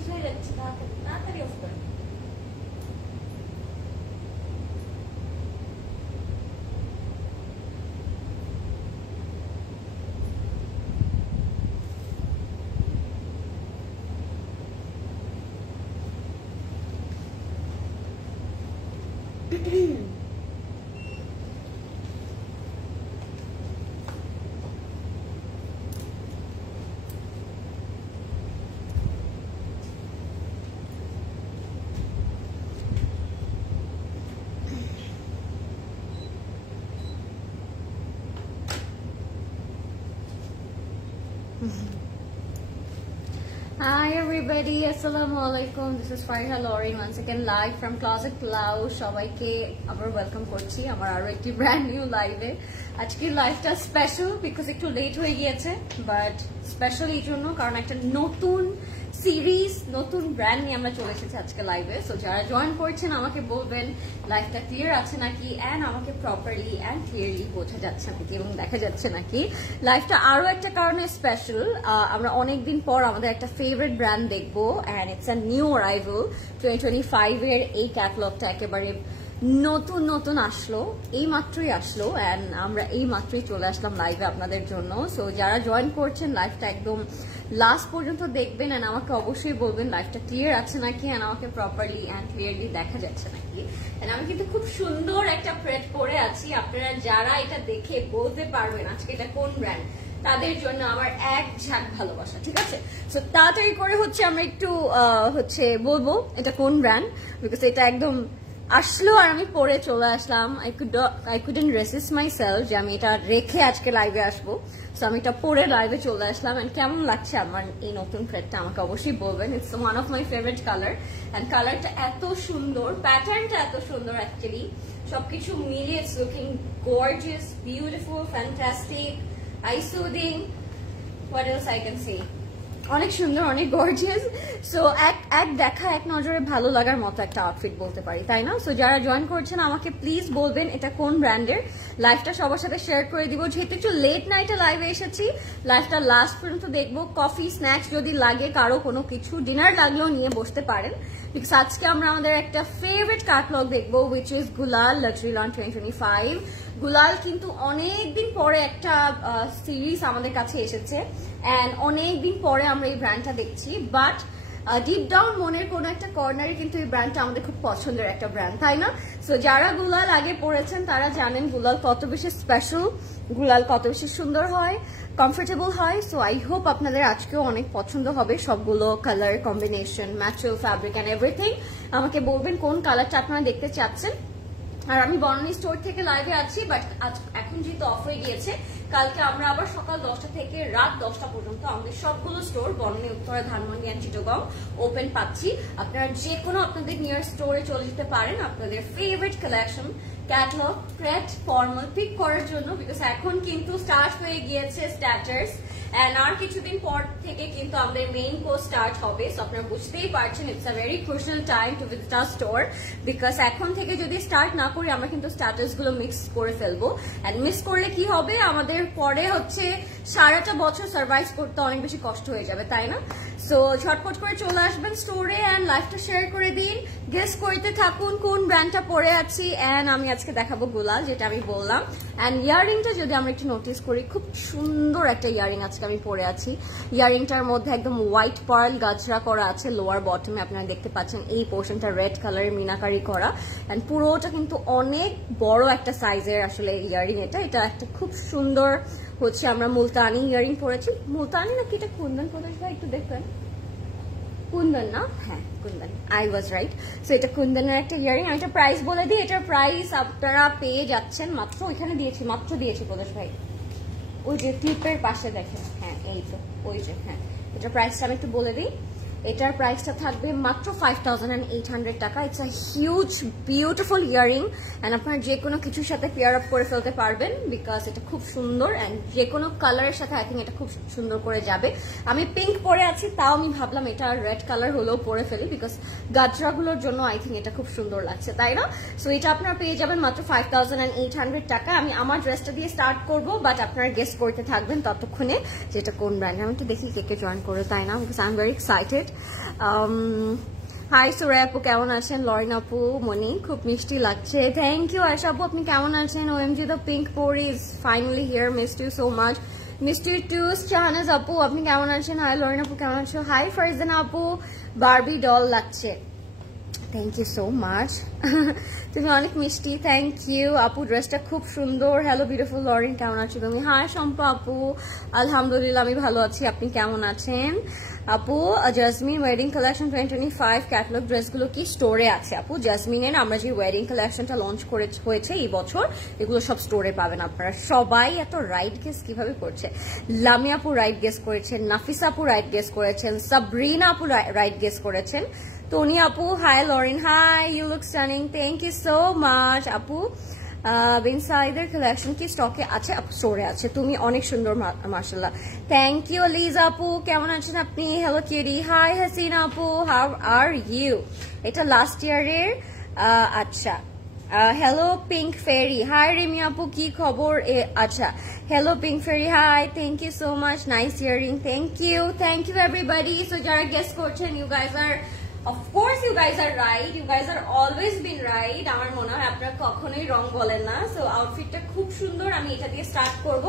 Confuse হয়ে যাচ্ছি, তাড়াতাড়ি অফ করেন। Hi everybody, Assalamualaikum. This is Fariha Loring once again live from Closet Plau. সবাইকে আবার ওয়েলকাম করছি আমার আরো একটি ব্র্যান্ড নিউ লাইভে। আজকের লাইভটা স্পেশাল বিকজ একটু লেট হয়ে গিয়েছে, বাট স্পেশাল এই জন্য কারণ একটা নতুন সিরিজ, নতুন ব্র্যান্ড নিয়ে আমরা চলে এসেছি আজকে লাইভে। সো যারা জয়েন করছেন আমাকে বলবেন লাইভটা ক্লিয়ার আছে নাকি, অ্যান্ড আমাকে প্রপারলি অ্যান্ড ক্লিয়ারলি বোঝা যাচ্ছে নাকি এবং দেখা যাচ্ছে নাকি। লাইভটা আরো একটা কারণে স্পেশাল, আমরা অনেকদিন পর আমাদের একটা ফেভারিট ব্র্যান্ড দেখবো, and it's a new arrival. 2025 এর এই ক্যাটালগটা একেবারে নতুন নতুন আসলো, এই মাত্রই আসলো, অ্যান্ড আমরা এই মাত্রই চলে আসলাম লাইভে আপনাদের জন্য। সো যারা জয়েন করছেন লাইভটা একদম লাস্ট পর্যন্ত দেখবেন, অ্যান্ড আমাকে অবশ্যই বলবেন লাইভটা ক্লিয়ার আছে নাকি, অ্যান্ড আমাকে প্রপারলি অ্যান্ড ক্লিয়ারলি দেখা যাচ্ছে নাকি। অ্যান্ড আমি কিন্তু খুব সুন্দর একটা প্রেট পরে আছি, আপনারা যারা এটা দেখে বলতে পারবেন আজকে এটা কোন ব্র্যান্ড, তাদের জন্য আমার এক ঝাঁক ভালোবাসা, ঠিক আছে। সো তাড়াতাড়ি করে হচ্ছে আমরা একটু বলবো এটা কোন ব্র্যান্ড, বিকজ এটা একদম আসলো আর আমি পরে চলে আসলাম। I couldn't resist myself যে আমি এটা রেখে আজকে লাইভে আসবো। সো আমি এটা পরে লাইভে চলে আসলাম, এন্ড কেমন লাগছে আমার এই নতুন থ্রেডটা আমাকে অবশ্যই বলবেন। It's one of my favourite colour, and কালারটা এত সুন্দর, প্যাটার্নটা এত সুন্দর, অ্যাকচুয়ালি সবকিছু মিলিয়ে it's looking gorgeous, beautiful, fantastic, eye soothing, what else I can say, অনেক সুন্দর, অনেক গর্জিয়াস। সো এক দেখা এক নজরে ভালো লাগার মতো একটা আউটফিট বলতে পারি, তাই না। সো যারা জয়েন করছেন আমাকে প্লিজ বলবেন এটা কোন ব্র্যান্ডের। লাইভটা সবার সাথে শেয়ার করে দিব, যেহেতু একটু লেট নাইটে লাইভে এসেছি, লাইভটা লাস্ট পর্যন্ত দেখবো। কফি স্ন্যাক্স যদি লাগে কারো, কোনো কিছু ডিনার লাগলেও নিয়ে বসতে পারেন, বিকজ আজকে আমরা আমাদের একটা ফেভারিট ক্যাটালগ দেখবো, উইচ ইজ গুলাল লাক্সারি লঞ্চ 2025। গুলাল কিন্তু অনেকদিন পরে একটা সিরিজ আমাদের কাছে এসেছে, অ্যান্ড অনেকদিন পরে আমরা এই ব্র্যান্ডটা দেখছি, বাট ডিপ ডাউন মনের কোনো একটা কর্নারে কিন্তু এই ব্র্যান্ডটা আমাদের খুব পছন্দের একটা ব্র্যান্ড, তাই না। সো যারা গুলাল আগে পড়েছেন তারা জানেন গুলাল কত বেশি স্পেশাল, গুলাল কত বেশি সুন্দর হয়, কমফোর্টেবল হয়। সো আই হোপ আপনাদের আজকেও অনেক পছন্দ হবে সবগুলো colour combination, material, fabric and everything. আমাকে বলবেন কোন কালারটা আপনারা দেখতে চাচ্ছেন। আর আমি বনানী স্টোর থেকে লাইভে আছি, বাট এখন যেহেতু অফ হয়ে গিয়েছে, কালকে আমরা আবার সকাল 10টা থেকে রাত 10টা পর্যন্ত আমাদের সবগুলো store Banani, Uttara, Dhanmondi and Chittagong open পাচ্ছি। আপনারা যে কোনো আপনাদের নিয়ার স্টোরে চলে যেতে পারেন আপনাদের favourite collection, catalogue, crate, formal pick করার জন্য, বিকজ এখন কিন্তু স্টার্ট হয়ে গিয়েছে স্ট্যাটার্স, এন্ড আর কিছুদিন পর থেকে কিন্তু আমাদের মেইন কোর্স স্টার্ট হবে। সো আপনারা বুঝতেই পারছেন it's a very crucial time to visit our store, because এখন থেকে যদি স্টার্ট না করি আমরা কিন্তু স্ট্যাটাস গুলো মিক্স করে ফেলবো, এন্ড মিস করলে কি হবে, আমাদের পরে হচ্ছে সারাটা বছর সার্ভাইভ করতে অনেক বেশি কষ্ট হয়ে যাবে, তাই না। সো ঝটপট করে চলে আসবেন স্টোরে, অ্যান্ড লাইভটা শেয়ার করে দিন, গেস করতে থাকুন কোন ব্র্যান্ডটা পরে আছি। অ্যান্ড আমি আজকে দেখাবো গুলাল, যেটা আমি বললাম। অ্যান্ড ইয়ারিংটা যদি আমরা একটু নোটিস করি, খুব সুন্দর একটা ইয়ারিং আজকে আমি পরে আছি। ইয়ারিংটার মধ্যে একদম হোয়াইট পার্ল গাজরা করা আছে, লোয়ার বটমে আপনারা দেখতে পাচ্ছেন এই পোর্শনটা রেড কালারের মিনাকারি করা, অ্যান্ড পুরোটা কিন্তু অনেক বড় একটা সাইজের আসলে ইয়ারিং। এটা একটা খুব সুন্দর হচ্ছে, আমরা মুলতানি ইয়ারিং পরেছি, মুলতানি নাকি এটা কুন্দন, প্রদেশ ভাই একটু দেখবেন, কুন্দন না, হ্যাঁ Kundan, I was right. So এটা কুন্দনের একটা ইয়ারিং। আমি এটা প্রাইস বলে দিই, এটার প্রাইস আপনারা পেয়ে যাচ্ছেন মাত্র, ওইখানে দিয়েছি, মাত্র দিয়েছি প্রদেশ ভাই, ওই যে ক্লিপের পাশে দেখেন, হ্যাঁ এই তো ওই যে, হ্যাঁ এটার প্রাইসটা আমি একটু বলে দিই। এটার প্রাইসটা থাকবে মাত্র 5800 টাকা। It's a huge beautiful earring, and আপনারা যে কোনো কিছুর সাথে পেয়ার আপ করে ফেলতে পারবেন, বিকজ এটা খুব সুন্দর, অ্যান্ড যে কোনো কালারের সাথে আই থিঙ্ক এটা খুব সুন্দর করে যাবে। আমি পিঙ্ক পরে আছি, তাও আমি ভাবলাম এটা রেড কালার হলেও পরে ফেলি, বিকজ গাজরাগুলোর জন্য আই থিঙ্ক এটা খুব সুন্দর লাগছে, তাই না। সো এটা আপনারা পেয়ে যাবেন মাত্র 5800 টাকা। আমি আমার ড্রেসটা দিয়ে স্টার্ট করবো, বাট আপনারা গেস করতে থাকবেন ততক্ষণে যেটা কোন ব্র্যান্ড। আমি তো দেখি কে কে জয়েন করে, তাই না, because I am very excited. Hi Surai আপু কেমন আছেন? লরেন আপু মনি খুব মিষ্টি লাগছে, থ্যাংক ইউ। আয়শা আপু আপনি কেমন আছেন? ওএমজি দ্য পিঙ্ক পোরি is finally here, missed you so much. Mister টুস শাহনাজ আপু আপনি কেমন আছেন? হাই লরেন আপু কেমন আছো? হাই ফারজানা আপু বারবি ডল লাগছে, থ্যাংক ইউ সো মাচ। তুমি অনেক মিষ্টি, থ্যাংক ইউ আপু, ড্রেসটা খুব সুন্দর। হ্যালো বিউটিফুল লরেন কেমন আছো তুমি? হাই শম্পা আপু আলহামদুলিল্লাহ আমি ভালো আছি, আপনি কেমন আছেন? আপু জাসমিন ওয়েডিং কালেকশন 2025 ক্যাটালগ ড্রেসগুলো কি স্টোরে আছে? আপু জাসমিনের আমরা যে ওয়েডিং কালেকশনটা লঞ্চ হয়েছে এই বছর, এগুলো সব স্টোরে পাবেন আপনারা। সবাই এত রাইট গেস কিভাবে করছে? লামিয়া আপু রাইট গেস করেছেন, নাফিসা আপু রাইট গেস করেছেন, সাবরিনা আপু রাইট গেস করেছেন, টনি আপু hi Lauren hi you look stunning, thank you so much আপু। বিনসাইদের কালেকশন কি স্টকে আছে? আপু স্টোরে আছে, তুমি অনেক সুন্দর মাশাআল্লাহ, থ্যাংক ইউ। লিজা আপু কেমন আছেন আপনি? হ্যালো কেরি হাই হাসিনা আপু হাউ আর ইউ? এটা লাস্ট ইয়ারের আচ্ছা। Hello pink fairy hi Rimi আপু কি খবর? আচ্ছা hello pink fairy hi, thank you so much, nice earring, thank you everybody. So যারা গেস করছেন you guys are of course you guys are right, you guys are always been right, আমার মনে হয় আপনারা কখনোই রং বলেন না। সো আউটফিটটা খুব সুন্দর, আমি এটা দিয়ে স্টার্ট করব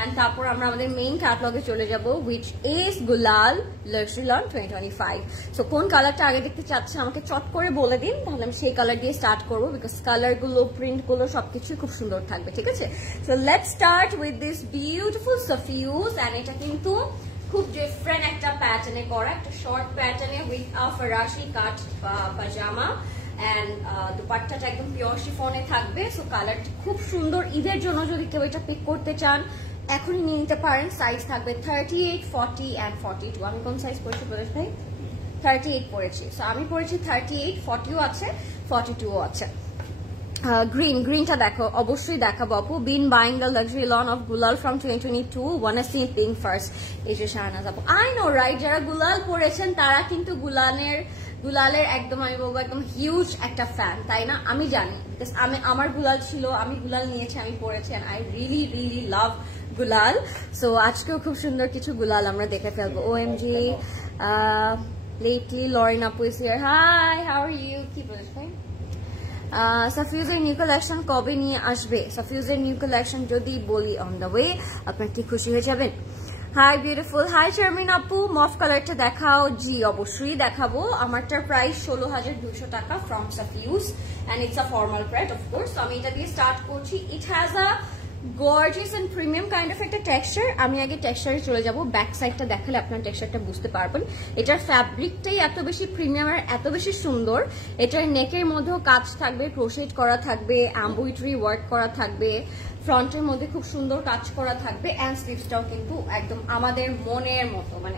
এন্ড তারপর আমরা আমাদের মেইন ক্যাটালগে চলে যাব which is গুলাল লাক্সারি লন 2025। সো কোন কালারটা আগে দেখতে চাচ্ছেন আমাকে চট করে বলে দিন, তাহলে আমি সেই কালার দিয়ে স্টার্ট করব, বিকজ কালারগুলো প্রিন্টগুলো সবকিছুই খুব সুন্দর থাকবে, ঠিক আছে? So let's start with this beautiful সাফিউজ, এন্ড এটা কিন্তু খুব ডিফারেন্ট একটা প্যাটার্নে করা, একটা শর্ট প্যাটার্নে উইথ আ ফরাসি কাট পাজামা এন্ড দুপাট্টাটা একদম পিওর শিফনে থাকবে। সো কালারটা খুব সুন্দর, ঈদের জন্য যদি কেউ এটা পিক করতে চান এখনই নিয়ে নিতে পারেন। সাইজ থাকবে 38, 40 and 42। আমি কোন সাইজ পরেছি বলেছ ভাই? 38 পরেছি। সো আমি পরেছি 38, 40ও আছে, 42ও আছে। গ্রিনটা দেখো, অবশ্যই দেখাবো আপু। Been buying the luxury lawn of Gulaal from 2022, wanna see pink first. এই যে শাহনাজ আপু, আই নো রাইট, যারা গুলাল পরেছেন তারা কিন্তু গুলালের একদম আমি বলবো একদম হিউজ একটা ফ্যান, তাই না? আমি জানি, আমার গুলাল ছিল, আমি গুলাল নিয়েছি, আমি পরেছি, and I really really love Gulal. So আজকেও খুব সুন্দর কিছু গুলাল আমরা দেখে ফেলবো। OMG lately Lauren is here hi, how are আর ইউ? কি বলিস ভাই? সাফিউজের নিউ কালেকশন কবে নিয়ে আসবে? সাফিউজের নিউ কালেকশন যদি বলি অন দ্য ওয়ে, আপনার কি খুশি হয়ে যাবেন? হাই বিউটিফুল হাই শারমিন আপু, মফ কালারটা দেখাও। জি অবশ্যই দেখাবো। আমারটার প্রাইস 16,200 টাকা ফ্রম সাফিউজ and it's a formal pad of course. তো আমি এটা দিয়ে স্টার্ট করছি। It has a gorgeous and premium kind of একটা টেক্সচার। আমি আগে টেক্সচারে চলে যাব, ব্যাক সাইডটা দেখালে আপনার টেক্সচারটা বুঝতে পারবেন। এটার ফ্যাব্রিকটাই এত বেশি প্রিমিয়াম আর এত বেশি সুন্দর। এটার নেকের মধ্যেও কাজ থাকবে, ক্রোশেট করা থাকবে, এমব্রয়ডারি ওয়ার্ক করা থাকবে, ফ্রন্টের মধ্যে খুব সুন্দর কাজ করা থাকবে, এন্ড স্লিভসটাও কিন্তু একদম আমাদের মনের মতো, মানে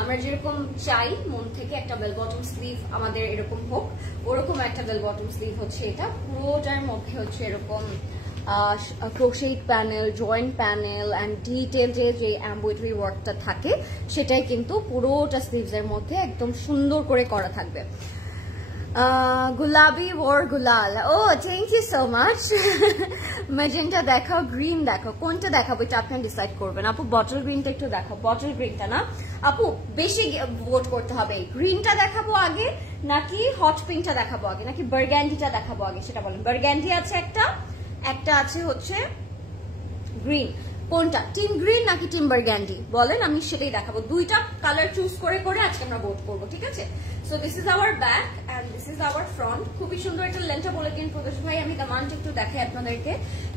আমরা যেরকম চাই মন থেকে একটা বেল বটম স্লিভ আমাদের এরকম হোক, ওরকম একটা বেল বটম স্লিভ হচ্ছে এটা। পুরোটার মধ্যে হচ্ছে এরকম crochet panel, joint panel and detail যে এমব্রয়ডারি ওয়ার্কটা থাকে সেটাই কিন্তু পুরোটা স্লিভস এর মধ্যে একদম সুন্দর করে করা থাকবে। গুলাবি ওর গুলাল, ও thank you so much. Magenta দেখাও, গ্রিন দেখাও, কোনটা দেখাবো এটা আপনি ডিসাইড করবেন। আপু বটল গ্রিনটা একটু দেখাও, বটল গ্রিনটা না আপু, বেশি ভোট করতে হবে। গ্রিনটা দেখাবো আগে নাকি হট পিঙ্কটা দেখাবো আগে নাকি বার্গ্যান্ডিটা দেখাবো আগে, সেটা বলেন। বার্গ্যান্ডি আছে একটা আছে হচ্ছে গ্রিন, কোনটা? টিম গ্রিন নাকি টিম বার্গ্যান্ডি বলেন, আমি সেটাই দেখাবো। দুইটা কালার চুজ করে করে আজকে আমরা ভোট করবো, ঠিক আছে? So this is hour back end this is our front. খুবই সুন্দর একটা লেন্থটা বলে দিন প্রকাশ ভাই, আমি দামানটা একটু দেখাই আপনাদেরকে।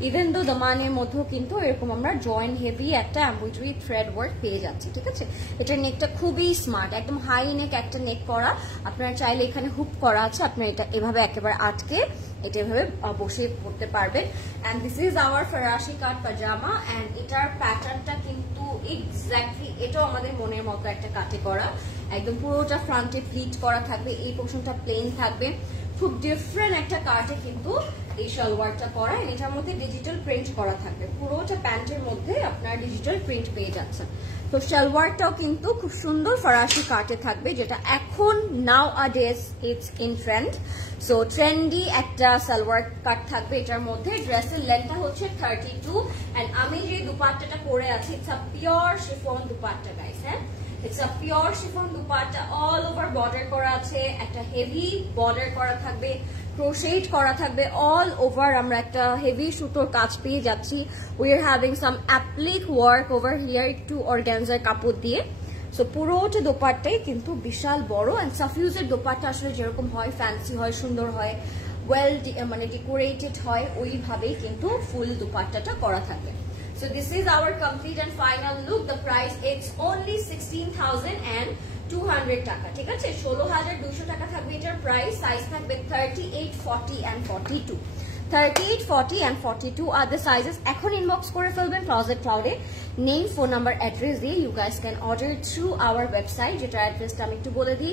ইভেন দো দামানের মধ্যেও কিন্তু এরকম আমরা জয়েন্ট হেভি একটা এমব্রয়ডারি থ্রেড ওয়ার্ক পেয়ে যাচ্ছি, ঠিক আছে? এটার নেকটা খুবই স্মার্ট, একদম হাই নেক একটা নেক করা। আপনারা চাইলে এখানে হুপ করা আছে, আপনারা এটা এভাবে একেবারে আটকে এটা এভাবে বসে পড়তে পারবেন। এন্ড দিস ইজ আওয়ার ফরাসি কাট পাজামা এন্ড এটার প্যাটার্নটা কিন্তু এক্স্যাক্টলি এটাও আমাদের মনের মতো একটা কাটে করা, একদম পুরোটা ফ্রন্টে প্লিট করা থাকবে, এই পোর্শনটা প্লেন থাকবে। খুব ডিফারেন্ট একটা কাটে কিন্তু এই সালোয়ারটা করা, এটার মধ্যে ডিজিটাল প্রিন্ট করা থাকবে, পুরোটা প্যান্টের মধ্যে আপনার ডিজিটাল প্রিন্ট পেয়ে যাচ্ছেন। তো সালোয়ারটাও কিন্তু খুব সুন্দর ফরাসি কাটে থাকবে, যেটা এখন nowadays it's in trend. So trendy একটা সালোয়ার কাট থাকবে এটার মধ্যে। ড্রেসের লেন্থটা হচ্ছে 32 এন্ড আমি যে দুপাট্টাটা পরে আছি it's a pure chiffon dupatta guys, হ্যাঁ it's a pure chiffon dupatta, all border করা আছে, একটা হেভি বর্ডার করা থাকবে, ক্রোশেট করা থাকবে, অল ওভার আমরা একটা হেভি সুতোর কাজ পেয়ে যাচ্ছি। We are having some applique work over here, একটু অর্গানজার কাপড় দিয়ে। সো পুরোটা দোপাট্টাই কিন্তু বিশাল বড়। অ্যান্ড সাফিউজের দোপাট্টা আসলে যেরকম হয়, ফ্যান্সি হয়, সুন্দর হয়, ওয়েল মানে ডেকোরেটেড হয়, ওইভাবেই কিন্তু ফুল দোপাট্টাটা করা থাকবে। So this is our complete and final look. The price it's only 16,200 টাকা, ঠিক আছে? 16,200 টাকা থাকবে এটার প্রাইস। সাইজ থাকবে 38, 40 and 42। 38, 40 and 42 are the sizes. এখন ইনবক্স করে ফেলবেন Closet Cloud এ, নেম, ফোন নাম্বার, অ্যাড্রেস দিয়ে you guys can order through our website, যেটা অ্যাড্রেসটা আমি একটু বলে দিই,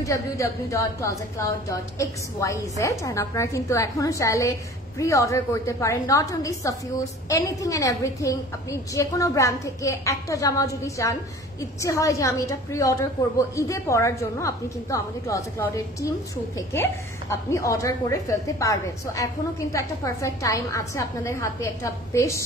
www.closetcloud.xyz। and আপনারা কিন্তু এখনো চাইলে প্রি অর্ডার করতে পারেন, নট অনলি সাফিউজ, এনিথিং এন্ড এভরিথিং। আপনি যে কোনো ব্র্যান্ড থেকে একটা জামা যদি চান, ইচ্ছে হয় যে আমি এটা প্রি অর্ডার করব ঈদে পরার জন্য, আপনি কিন্তু আমাদের ক্লজেট ক্লাউডের টিম থ্রু থেকে আপনি অর্ডার করে ফেলতে পারবেন। সো এখনো কিন্তু একটা পারফেক্ট টাইম আছে আপনাদের হাতে, একটা বেশ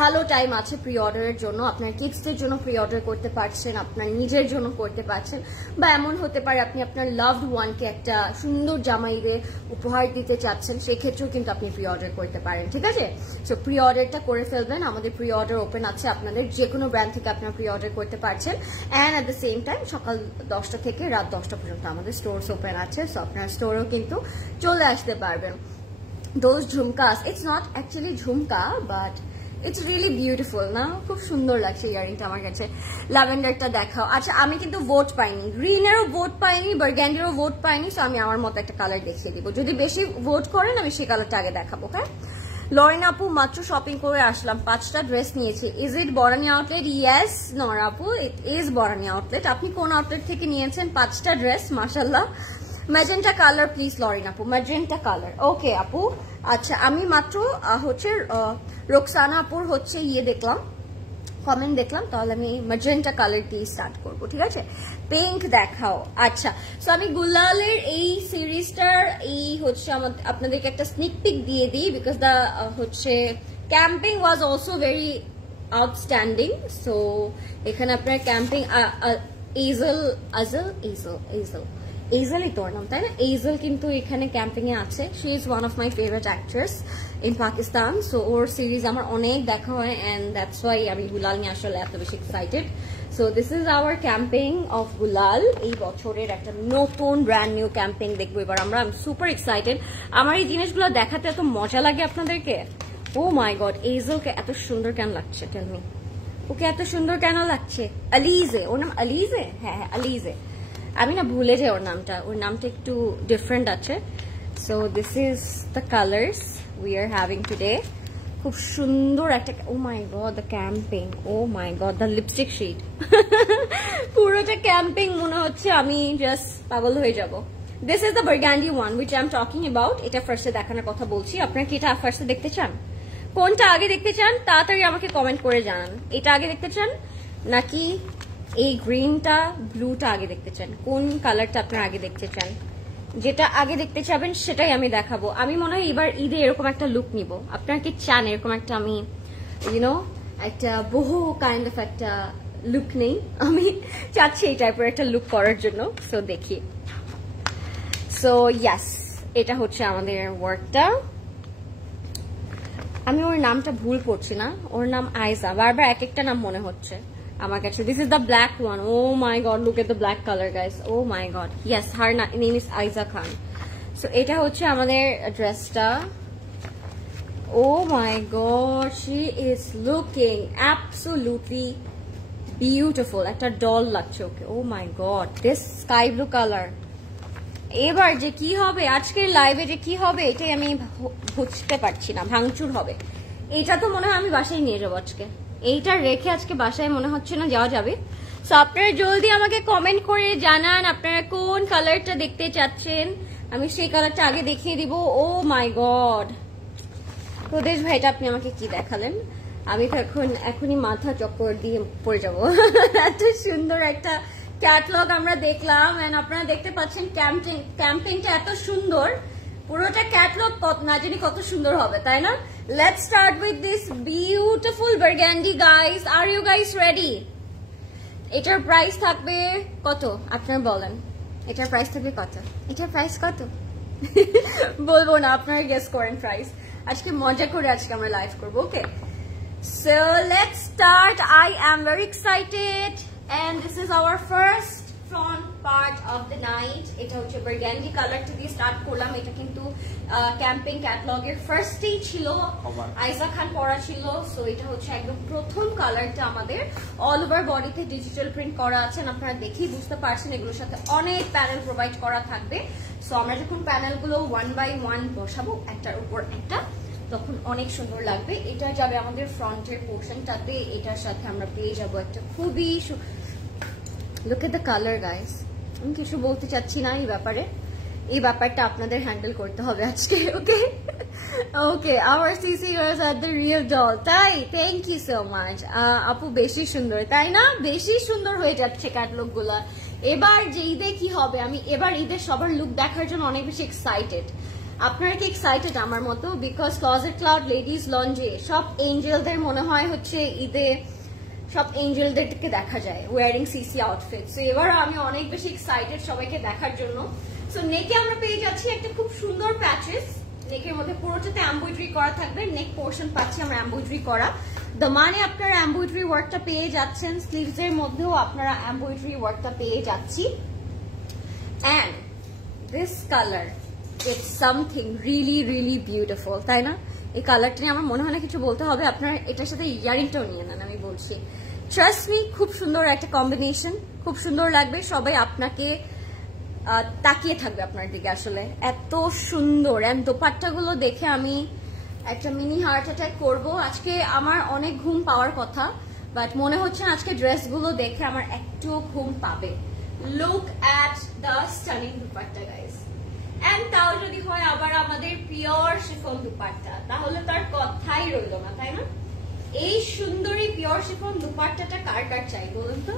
ভালো টাইম আছে প্রি অর্ডারের জন্য। আপনার কিডসদের জন্য প্রি অর্ডার করতে পারছেন, আপনার নিজের জন্য করতে পারছেন, বা এমন হতে পারে আপনি আপনার লাভড ওয়ানকে একটা সুন্দর জামা ঈদে উপহার দিতে চাচ্ছেন, সেক্ষেত্রেও কিন্তু আপনি প্রি অর্ডার করতে পারেন, ঠিক আছে? সো প্রি অর্ডারটা করে ফেলবেন। আমাদের প্রি অর্ডার ওপেন আছে, আপনাদের যে কোনো ব্র্যান্ড থেকে আপনারা প্রি অর্ডার করতে পারছেন। And at the same time সকাল 10টা থেকে রাত 10টা পর্যন্ত আমাদের স্টোরস ওপেন আছে। সো আপনার স্টোরেও কিন্তু চলে আসতে পারবেন। Those ঝুমকাস, it's not actually jhumka, but it's really beautiful না? খুব সুন্দর লাগছে ইয়ারিংটা আমার কাছে। ল্যাভেন্ডারটা দেখাও। আচ্ছা, আমি কিন্তু ভোট পাইনি, গ্রিনেরও ভোট পাইনি, বার্গান্ডিরও ভোট পাইনি। সো আমি আমার মতো একটা কালার দেখিয়ে দিব। যদি বেশি ভোট করেন আমি সেই কালারটা আগে দেখাবো। হ্যাঁ, লরেন আপু, মাত্র শপিং করে আসলাম, 5টা ড্রেস নিয়েছি। ইজ ইট বরানি আউটলেট? ইয়েস নর আপু, ইট ইজ বরানি আউটলেট। আপনি কোন আউটলেট থেকে নিয়েছেন 5টা ড্রেস? মাশাআল্লাহ। ম্যাজেন্টা কালার প্লিজ লরেন আপু, ম্যাজেন্টা কালার। ওকে আপু, আচ্ছা আমি মাত্র হচ্ছে রোকসানা আপুর হচ্ছে দেখলাম, কমেন্ট দেখলাম, তাহলে আমি ম্যাজেন্টা কালার দিয়ে স্টার্ট করবো, ঠিক আছে? পিঙ্ক দেখাও। আচ্ছা, সো আমি গুলালের এই সিরিজটার এই হচ্ছে আপনাদেরকে একটা স্নিক পিক দিয়ে দিই, বিকজ দ্য হচ্ছে camping was also very outstanding. So এখানে আপনার ক্যাম্পিং এইজেলই তোর নাম, তাই না? এইজেল কিন্তু এখানে ক্যাম্পিং এ আছে। She is one of my favourite actress in Pakistan. So or series আমার অনেক দেখা হয়, অ্যান্ড দ্যাটস ওয়াই আমি গুলাল নিয়ে আসলে এত বেশি excited. So this is hour camping of গুলাল। এই বছরের একটা নতুন ব্র্যান্ড নিউ ক্যাম্পিং দেখবো এবার আমরা। আমি সুপার এক্সাইটেড। আমার এই জিনিসগুলো দেখাতে এত মজা লাগে আপনাদেরকে। ও মাই গড, এইজেলকে এত সুন্দর কেন লাগছে? টেল মি, ওকে এত সুন্দর কেন লাগছে? আলিজে, ওর নাম আলিজে? হ্যাঁ, আলিজে। আমি না ভুলে যাই ওর নামটা একটু ডিফারেন্ট আছে। So this is the colours we are having today. খুব সুন্দর একটা, oh my god the camping, oh my god the lipstick shade. পুরোটা ক্যাম্পিং মনে হচ্ছে আমি জাস্ট পাগল হয়ে যাব। This is the burgundy one which I am talking about. এটা ফার্স্টে দেখানোর কথা বলছি। আপনারা কি এটা ফার্স্টে দেখতে চান? কোনটা আগে দেখতে চান তাড়াতাড়ি আমাকে কমেন্ট করে জানান। এটা আগে দেখতে চান নাকি এই গ্রিনটা, ব্লুটা আগে দেখতে চান? কোন কালারটা আপনারা আগে দেখতে চান? যেটা আগে দেখতে চাবেন সেটাই আমি দেখাবো। আমি মনে হয় এবার ঈদে এরকম একটা লুক নিব। আপনারা কি চান এরকম একটা আমি একটা বহু কাইন্ড অফ একটা লুক নেই? আমি চাচ্ছি এই টাইপের একটা লুক করার জন্য। সো দেখি। সো ইয়াস, এটা হচ্ছে আমাদের ওয়ার্কটা। আমি ওর নামটা ভুল করছি না, ওর নাম আয়জা। বারবার এক একটা নাম মনে হচ্ছে আমার কাছে। This is the black one. Oh my god, look at the black colour guys. Oh my god, yes, her name is Aiza Khan. So এটা হচ্ছে আমাদের ড্রেসটা। Oh my god, she is looking absolutely beautiful. একটা ডল লাগছে ওকে। Oh my god, this sky blue colour. এবার যে কি হবে আজকের লাইভে, যে কি হবে এটাই আমি বুঝতে পারছি না। ভাঙচুর হবে। এটা তো মনে হয় আমি বাসায় নিয়ে যাবো আজকে। এইটা রেখে আজকে বাসায় মনে হচ্ছে না যাওয়া যাবে। সো আপনারা জলদি আমাকে কমেন্ট করে জানান আপনারা কোন কালারটা দেখতে চাচ্ছেন, আমি সেই কালারটা আগে দেখিয়ে দিব। ও মাই গড, প্রদেশ ভাই, এটা আপনি আমাকে কি দেখালেন? আমি তো এখনই মাথা চক্কর দিয়ে পড়ে যাবো। এত সুন্দর একটা ক্যাটলগ আমরা দেখলাম, এন্ড আপনারা দেখতে পাচ্ছেন ক্যাম্পিংটা এত সুন্দর। পুরোটা ক্যাটলগ না জানি কত সুন্দর হবে, তাই না? Let's start with this beautiful burgundy guys. Are you guys ready? এটার প্রাইস থাকবে কত আপনারা বলেন? এটার প্রাইস থাকবে কত? এটার প্রাইস কত? বলবো না, আপনারা গেস করেন প্রাইস। আজকে মজা করে আজকে আমরা লাইভ করবো, ওকে? So let's start. I am very excited and this is our first front part of the night. এটা হচ্ছে burgundy কালারটা দিয়ে স্টার্ট করলাম। এটা কিন্তু ক্যাম্পিং ক্যাটালগের ফার্স্টেই ছিল, আইজা খান পরা ছিল। সো এটা হচ্ছে একদম প্রথম কালারটা আমাদের। অল ওভার বডিতে ডিজিটাল প্রিন্ট করা আছে, আপনারা দেখেই বুঝতে পারছেন। এগুলোর সাথে অনেক প্যানেল প্রোভাইড করা থাকবে। সো আমরা যখন প্যানেলগুলো 1 by 1 বসাবো একটার উপর একটা, তখন অনেক সুন্দর লাগবে। এটা যাবে আমাদের ফ্রন্টের পোর্শনটাতে। এটার সাথে আমরা পেয়ে যাবো একটা খুবই look at the colour guys. আমি কিছু বলতে চাচ্ছি না এই ব্যাপারে, এই ব্যাপারটা আপনাদের হ্যান্ডেল করতে হবে আজকে, okay? Okay, our CC was at the real doll. তাই, থ্যাংক ইউ সো মাচ আপু। বেশি সুন্দর, তাই না? বেশি সুন্দর হয়ে যাচ্ছে ক্যাটালগ গুলা। এবার যে ঈদে কি হবে, আমি এবার ঈদের সবার লুক দেখার জন্য অনেক বেশি এক্সাইটেড। আপনারা কি এক্সাইটেড আমার মতো? বিকজ ক্লজেট ক্লাউড লেডিস লঞ্জে সব এঞ্জেলদের মনে হয় হচ্ছে ঈদে সব এঞ্জেলদেরকে দেখা যায় ওয়ারিং সিসি আউটফিট। সো এবার আমি অনেক বেশি এক্সাইটেড সবাইকে দেখার জন্য। সো নেকে আমরা পেয়ে যাচ্ছি একটা খুব সুন্দর প্যাচেস। নেকের মধ্যে পুরোটাতে এমব্রয়ডারি করা থাকবে। নেক পোর্শন পাচ্ছি আমরা এমব্রয়ডারি করা। দামানে আপনারা এমব্রয়ডারি ওয়ার্কটা পেয়ে যাচ্ছেন। স্লিভস এর মধ্যেও আপনারা এমব্রয়ডারি ওয়ার্কটা পেয়ে যাচ্ছি। And this colour, it's something really really beautiful, তাই না? এই কালারটা নিয়ে আমার মনে হয় না কিছু বলতে হবে। আপনার এটার সাথে ইয়ারিংটাও নিয়ে নেন, আমি বলছি। ট্রাস্ট মি, খুব সুন্দর একটা কম্বিনেশন, খুব সুন্দর লাগবে। সবাই আপনাকে তাকিয়ে থাকবে আপনার দিকে, আসলে এত সুন্দর। অ্যান্ড দোপাট্টাগুলো দেখে আমি একটা মিনি হার্ট অ্যাটাক করবো। আজকে আমার অনেক ঘুম পাওয়ার কথা, বাট মনে হচ্ছে আজকে ড্রেসগুলো দেখে আমার একটু ঘুম পাবে। Look at the stunning dupatta guys. And তাও যদি হয় আবার আমাদের পিওর শিফন দুপাট্টা, তাহলে তার কথাই রইল না, তাই না? এই সুন্দরী পিওর শিফন দুপাট্টাটা কার কার চাই বলুন তো?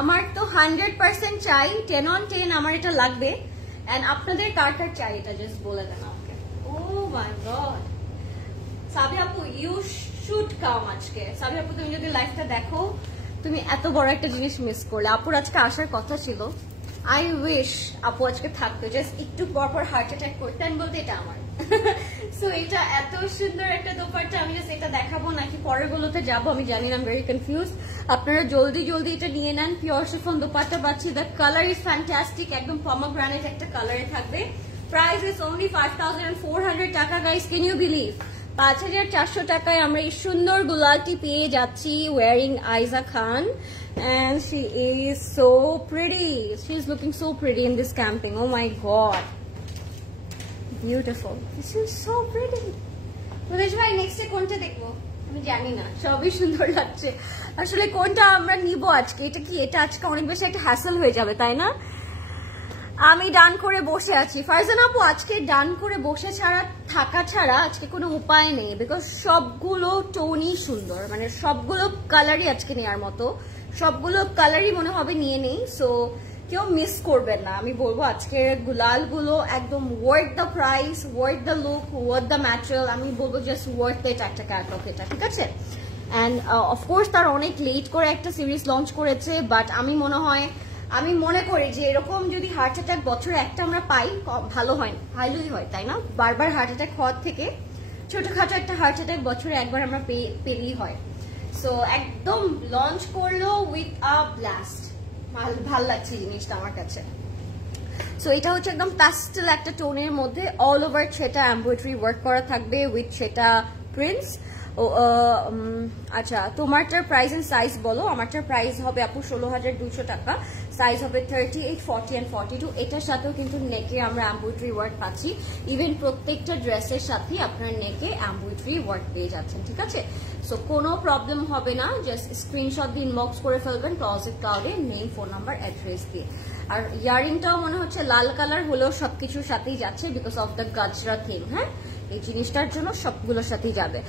আমার তো 100% চাই, 10 on 10 আমার এটা লাগবে। এন্ড আপনাদের কার কার চাই এটা জাস্ট বলে দেন আমাকে। ও মাই গড, সাবি আপু ইউ শুড কাম আজকে। সাবি আপু তুমি যদি লাইভটা দেখো, তুমি এত বড় একটা জিনিস মিস করলে। আপুর আজকে আসার কথা ছিল। আই উইশ আপু আজকে থাকতো, জাস্ট একটু পরপর হার্ট অ্যাটাক করতেন বলতে এটা আমার। সো এটা এত সুন্দর একটা দোপাট্টা, আমি জাস্ট এটা দেখাবো নাকি পরের গুলোতে যাবো আমি জানি না, ভেরি কনফিউজ। আপনারা জলদি জলদি এটা নিয়ে নেন। পিওর শিফন দোপাট্টা পাচ্ছি। দ্য কালার ইজ ফ্যান্টাস্টিক, একদম পমগ্রানেট একটা কালারে থাকবে। প্রাইস ইজ অনলি 5400 টাকা গাইস। Can you believe? 5400 টাকায় আমরা এই সুন্দর গুলালটি পেয়ে যাচ্ছি wearing Aiza Khan. And she is so pretty. She is looking so pretty in this camping. Oh my god, beautiful. This is so pretty. Mudesh bhai, next কোনটা দেখবো আমি জানি না, সবই সুন্দর লাগছে। আসলে কোনটা আমরা নিব আজকে? এটা কি, এটা আজকে অনেক বেশি একটা হ্যাসেল হয়ে যাবে, তাই না? আমি ডান করে বসে আছি। ফারজানা আপু আজকে ডান করে বসে থাকা ছাড়া আজকে কোনো উপায় নেই, বিকজ সবগুলো টোনই সুন্দর, মানে সবগুলো কালারই আজকে নেওয়ার মতো। সবগুলো কালারই মনে হবে নিয়ে নেই। সো কেউ মিস করবেন না। আমি বলবো আজকে গুলাল গুলো একদম worth the price, worth the look, worth the material. আমি বলবো জাস্ট ওয়ার্থ ইট একটা ক্যাটালগ এটা, ঠিক আছে? অ্যান্ড অফকোর্স তার অনেক লেট করে একটা সিরিজ লঞ্চ করেছে, বাট আমি মনে করি যে এরকম যদি হার্ট অ্যাটাক বছরে একটা আমরা পাই ভালো হয়, ভালোই হয়, তাই না? বারবার হার্ট অ্যাটাক হওয়ার থেকে ছোটখাটো একটা হার্ট অ্যাটাক বছরে একবার আমরা পেলেই হয়। সো একদম লঞ্চ করলো উইথ আ ব্লাস্ট। ভাল লাগছে জিনিসটা আমার কাছে। সো এটা হচ্ছে একদম প্যাস্টেল একটা টোনের মধ্যে, অল ওভার সেটা এমব্রয়ডারি ওয়ার্ক করা থাকবে উইথ সেটা প্রিন্টস। আচ্ছা, তোমারটার প্রাইস এন্ড সাইজ বলো। আমারটার প্রাইস হবে আপু 16200 টাকা, সাইজ হবে 38, 40 and 42। এটার সাথেও কিন্তু নেকে আমরা এমব্রয়ডারি ওয়ার্ক পাচ্ছি। ইভেন প্রত্যেকটা ড্রেসের সাথে আপনার নেকে এমব্রয়ডারি ওয়ার্ক পেয়ে যাচ্ছেন, ঠিক আছে? সো কোনো প্রবলেম হবে না, জাস্ট স্ক্রিনশট দিয়ে ইনবক্স করে ফেলবেন ক্লজেট ক্লাউডে নেম, ফোন নাম্বার, অ্যাড্রেস দিয়ে। আর ইয়ারিংটাও মনে হচ্ছে লাল কালার হলেও সবকিছুর সাথেই যাচ্ছে বিকজ অফ দ্য গাজরা থিম। হ্যাঁ, এই জিনিসটার জন্য সবগুলোর সাথেই যাবে।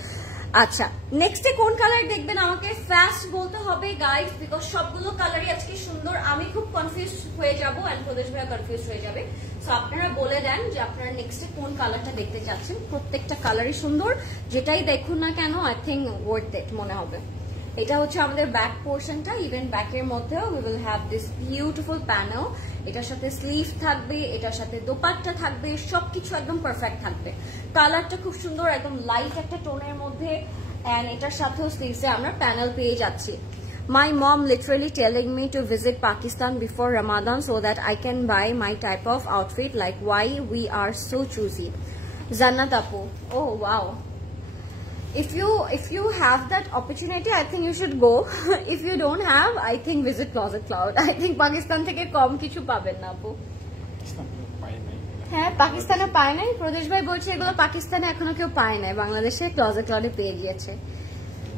আচ্ছা, নেক্সটে কোন কালার দেখবেন আমাকে ফাস্ট বলতে হবে গাইস, বিকজ সবগুলো কালারই আজকে সুন্দর। আমি খুব কনফিউজ হয়ে যাবো এন্ড প্রদেশ ভাইয়া কনফিউজ হয়ে যাবে। সো আপনারা বলে দেন যে আপনারা নেক্সটে কোন কালারটা দেখতে চাচ্ছেন। প্রত্যেকটা কালারই সুন্দর, যেটাই দেখুন না কেন আই থিঙ্ক ওয়ার্থ ইট মনে হবে। এটা হচ্ছে আমাদের ব্যাক পোর্শনটা। ইভেন ব্যাকের মধ্যেও we will have this beautiful panel. এটার সাথে স্লিভ থাকবে, এটার সাথে দোপাট্টা থাকবে, সবকিছু একদম পারফেক্ট থাকবে। কালারটা খুব সুন্দর, একদম লাইট একটা টোনের মধ্যে, এন্ড এটার সাথেও স্লিভসে আমরা প্যানেল পেয়ে যাচ্ছি। My mom literally telling me to visit Pakistan before Ramadan so that I can buy my type of outfit. Like, why we are so choosy. Zannat Apu, oh wow. If you have that opportunity, I think you should go. If you don't have, I think visit Closet Cloud. I think Pakistan থেকে কম কিছু পাবেন না আপু। হ্যাঁ, পাকিস্তানে পায় নাই, প্রদেশ ভাই বলছে এগুলো পাকিস্তানে এখনো কেউ পায় নাই, বাংলাদেশে ক্লজেট ক্লাউডে পেয়ে গিয়েছে।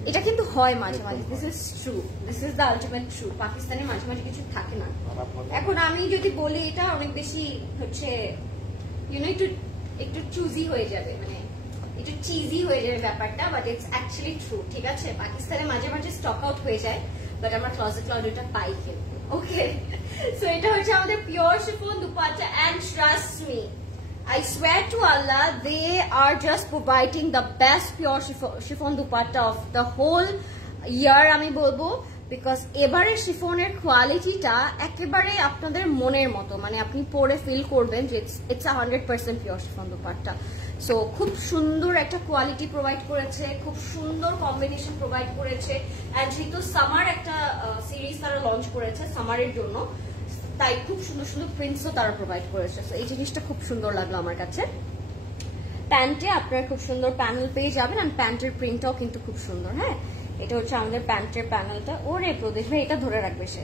এটা কিন্তু হয় মাঝে মাঝে, this is true, this is the ultimate true. পাকিস্তানে মাঝে মাঝে কিছু থাকে না। এখন আমি যদি বলি এটা অনেক বেশি হচ্ছে একটু চুজি হয়ে যাবে, মানে একটু চিজি হয়ে যাবে ব্যাপারটা, বাট ইটস অ্যাকচুয়ালি ট্রু, ঠিক আছে? পাকিস্তানে মাঝে মাঝে স্টক আউট হয়ে যায়, বাট আমরা ক্লজেট ক্লাউড এটা পাই কিন্তু। ওকে, সো এটা হচ্ছে আমাদের pure chiffon dupatta, and trust me, I swear to Allah, they are just providing the best pure chiffon dupatta of the whole year, আমি বলবো, বিকজ এবারে শিফনের কোয়ালিটিটা একেবারে আপনাদের মনের মতো, মানে আপনি পরে ফিল করবেন যে it's 100% pure chiffon dupatta. So খুব সুন্দর একটা কোয়ালিটি প্রোভাইড করেছে, খুব সুন্দর কম্বিনেশন প্রোভাইড করেছে, এন্ড যেহেতু সামার একটা সিরিজ তারা লঞ্চ করেছে সামারের জন্য, তাই খুব সুন্দর সুন্দর প্রিন্টসও তারা প্রোভাইড করেছে। এই জিনিসটা খুব সুন্দর লাগলো আমার কাছে। প্যান্টে আপনারা খুব সুন্দর প্যানেল পেয়ে যাবেন, আর প্যান্টের প্রিন্টটাও কিন্তু খুব সুন্দর। হ্যাঁ, এটা হচ্ছে আমাদের প্যান্টের প্যানেলটা। ওরে প্রদেশ ভাই, এটা ধরে রাখবে সে।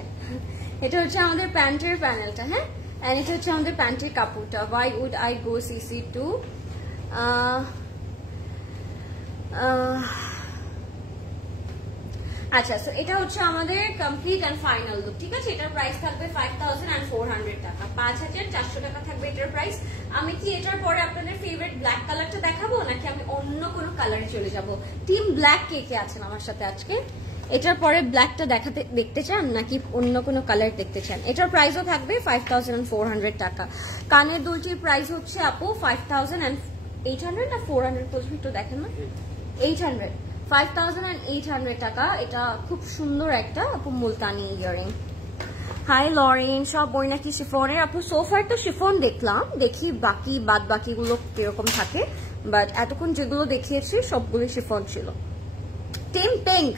এটা হচ্ছে আমাদের প্যান্টের প্যানেলটা। হ্যাঁ, এন্ড এটা হচ্ছে আমাদের প্যান্টের কাপড়টা। Why would I go CC to আচ্ছা, সো এটা হচ্ছে আমাদের কমপ্লিট এন্ড ফাইনাল লুক, ঠিক আছে? এটার প্রাইস থাকবে 5400 টাকা, 5400 টাকা থাকবে এটার প্রাইস। আমি কি এটার পরে আপনাদের ফেভারিট ব্ল্যাক কালারটা দেখাবো, নাকি আমি অন্য কোনো কালারে চলে যাব? টিম ব্ল্যাক কে কে আছেন আমার সাথে আজকে? এটার পরে ব্ল্যাকটা দেখতে চান, নাকি অন্য কোনো কালার দেখতে চান? এটার প্রাইসও থাকবে 5400 টাকা। কানের দুলটির প্রাইস হচ্ছে আপু 5800 না 400, একটু দেখেন না, 800, 5800 টাকা। এটা খুব সুন্দর একটা আপু মুলতানি ইয়ারিং। হাই লরেন, সব বই নাকি শিফনের? আপু সোফার তো শিফন দেখলাম, দেখি বাকি বাদ বাকিগুলো কিরকম থাকে, বাট এতক্ষণ যেগুলো দেখিয়েছি সবগুলো শিফন ছিল। টিম পিঙ্ক,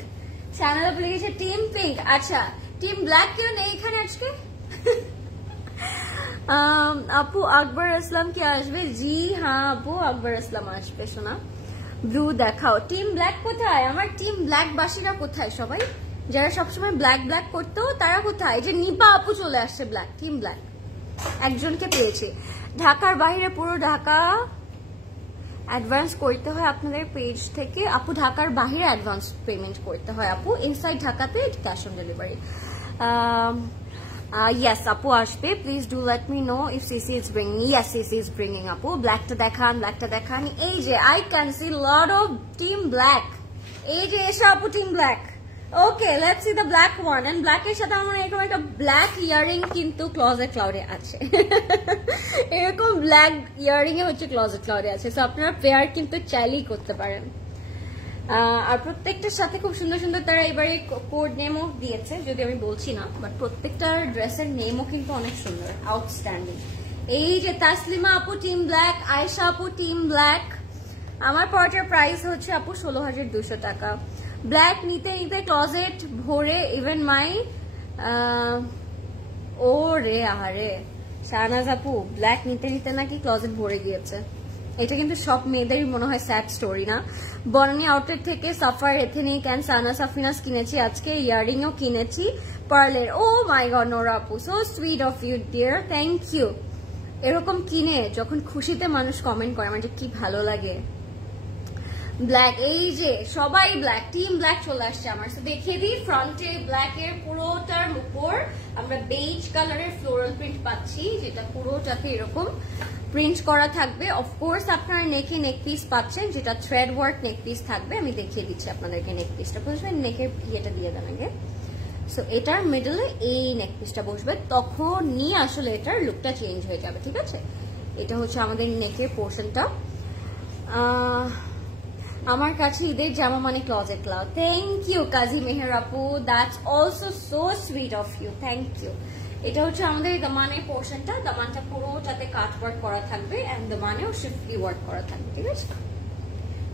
চ্যানেলে বলে গেছে টিম পিঙ্ক। আচ্ছা, টিম ব্ল্যাক কেউ নেই এখানে আজকে? আপু আকবর আসলাম কি আসবে? জি হ্যাঁ আপু, আকবর আসলাম আসবে। শোনা ব্লু দেখাও। টিম ব্ল্যাক কোথায়? আমার টিম ব্ল্যাক বাসীরা কোথায়? সবাই যারা সবসময় ব্ল্যাক ব্ল্যাক করতো তারা কোথায়? যে নিপা আপু চলে আসছে ব্ল্যাক, টিম ব্ল্যাক একজনকে পেয়েছে। ঢাকার বাইরে, পুরো ঢাকা অ্যাডভান্স করতে হয় আপনাদের পেজ থেকে আপু। ঢাকার বাইরে অ্যাডভান্স পেমেন্ট করতে হয় আপু, ইনসাইড ঢাকাতে ক্যাশ অন ডেলিভারি। Yes, আপু আসবে। Please do let me know if CC is bringing. Yes, CC is bringing আপু। ব্ল্যাকটা দেখান, ব্ল্যাকটা দেখান। এই যে I can see lot of team black. এই যে এসে আপু team black. Okay, let's see the black one. And ব্ল্যাকের সাথে আমার এরকম একটা ব্ল্যাক ইয়ারিং কিন্তু ক্লজেট ক্লাউডে আছে। এরকম ব্ল্যাক ইয়ারিং এ হচ্ছে ক্লজেট ক্লাউডে আছে। সো আপনারা পেয়ার কিন্তু চাইলেই করতে পারেন। আর প্রত্যেকটার সাথে খুব সুন্দর সুন্দর তারা এবারে কোড নেমও দিয়েছে, যদি আমি বলছি না, বাট প্রত্যেকটার ড্রেসের নেমও কিন্তু অনেক সুন্দর, আউটস্ট্যান্ডিং। এই যে তাসলিমা আপু টিম ব্ল্যাক, আয়েশা আপু টিম ব্ল্যাক। আমার পরটার প্রাইস হচ্ছে আপু 16200 টাকা। ব্ল্যাক নিতে নিতে ক্লজেট ভরে, ইভেন মাই ও রে আহারে শাহনাজ আপু, ব্ল্যাক নিতে নিতে নাকি ক্লজেট ভরে গিয়েছে। এটা কিন্তু সব মেয়েদেরই মনে হয় স্যাড স্টোরি না? বনানী আউটলেট থেকে সাফার এথেনিক এন্ড সানা সাফিনাস কিনেছি আজকে, ইয়ারিংও কিনেছি পার্লের। ও মাই গড নোরা আপু, so sweet of you dear, thank you. এরকম কিনে যখন খুশিতে মানুষ কমেন্ট করে, আমার যে কি ভালো লাগে। ব্ল্যাক, এই যে সবাই ব্ল্যাক, টিম ব্ল্যাক চলে আসছে আমার। তো দেখিয়ে দিই, ফ্রন্টে ব্ল্যাক এর পুরোটার উপর আমরা বেজ কালারের ফ্লোরাল প্রিন্ট পাচ্ছি, যেটা পুরোটাতে এরকম প্রিন্ট করা থাকবে। অফকোর্স আপনারা নেকে নেক পিস পাচ্ছেন, যেটা থ্রেড ওয়ার্ক নেক পিস থাকবে। আমি দেখিয়ে দিচ্ছি আপনাদেরকে নেক পিসটা। বুঝবেন, নেকের ইয়েটা দিয়ে দেন আগে। সো এটার মিডলে এই নেক পিসটা বসবে, তখনই আসলে এটার লুকটা চেঞ্জ হয়ে যাবে, ঠিক আছে? এটা হচ্ছে আমাদের নেকের পোর্শনটা। আমার কাছে ঈদের জামা মানে Closet Cloud. Thank you Kazi Meher আপু, that's also so sweet of you, thank you. এটা হচ্ছে আমাদের দামানের পোর্শনটা, দামানটা পুরোটাতে কাট ওয়ার্ক করা থাকবে এন্ড দামানেও শিফলি ওয়ার্ক করা থাকবে, ঠিক আছে?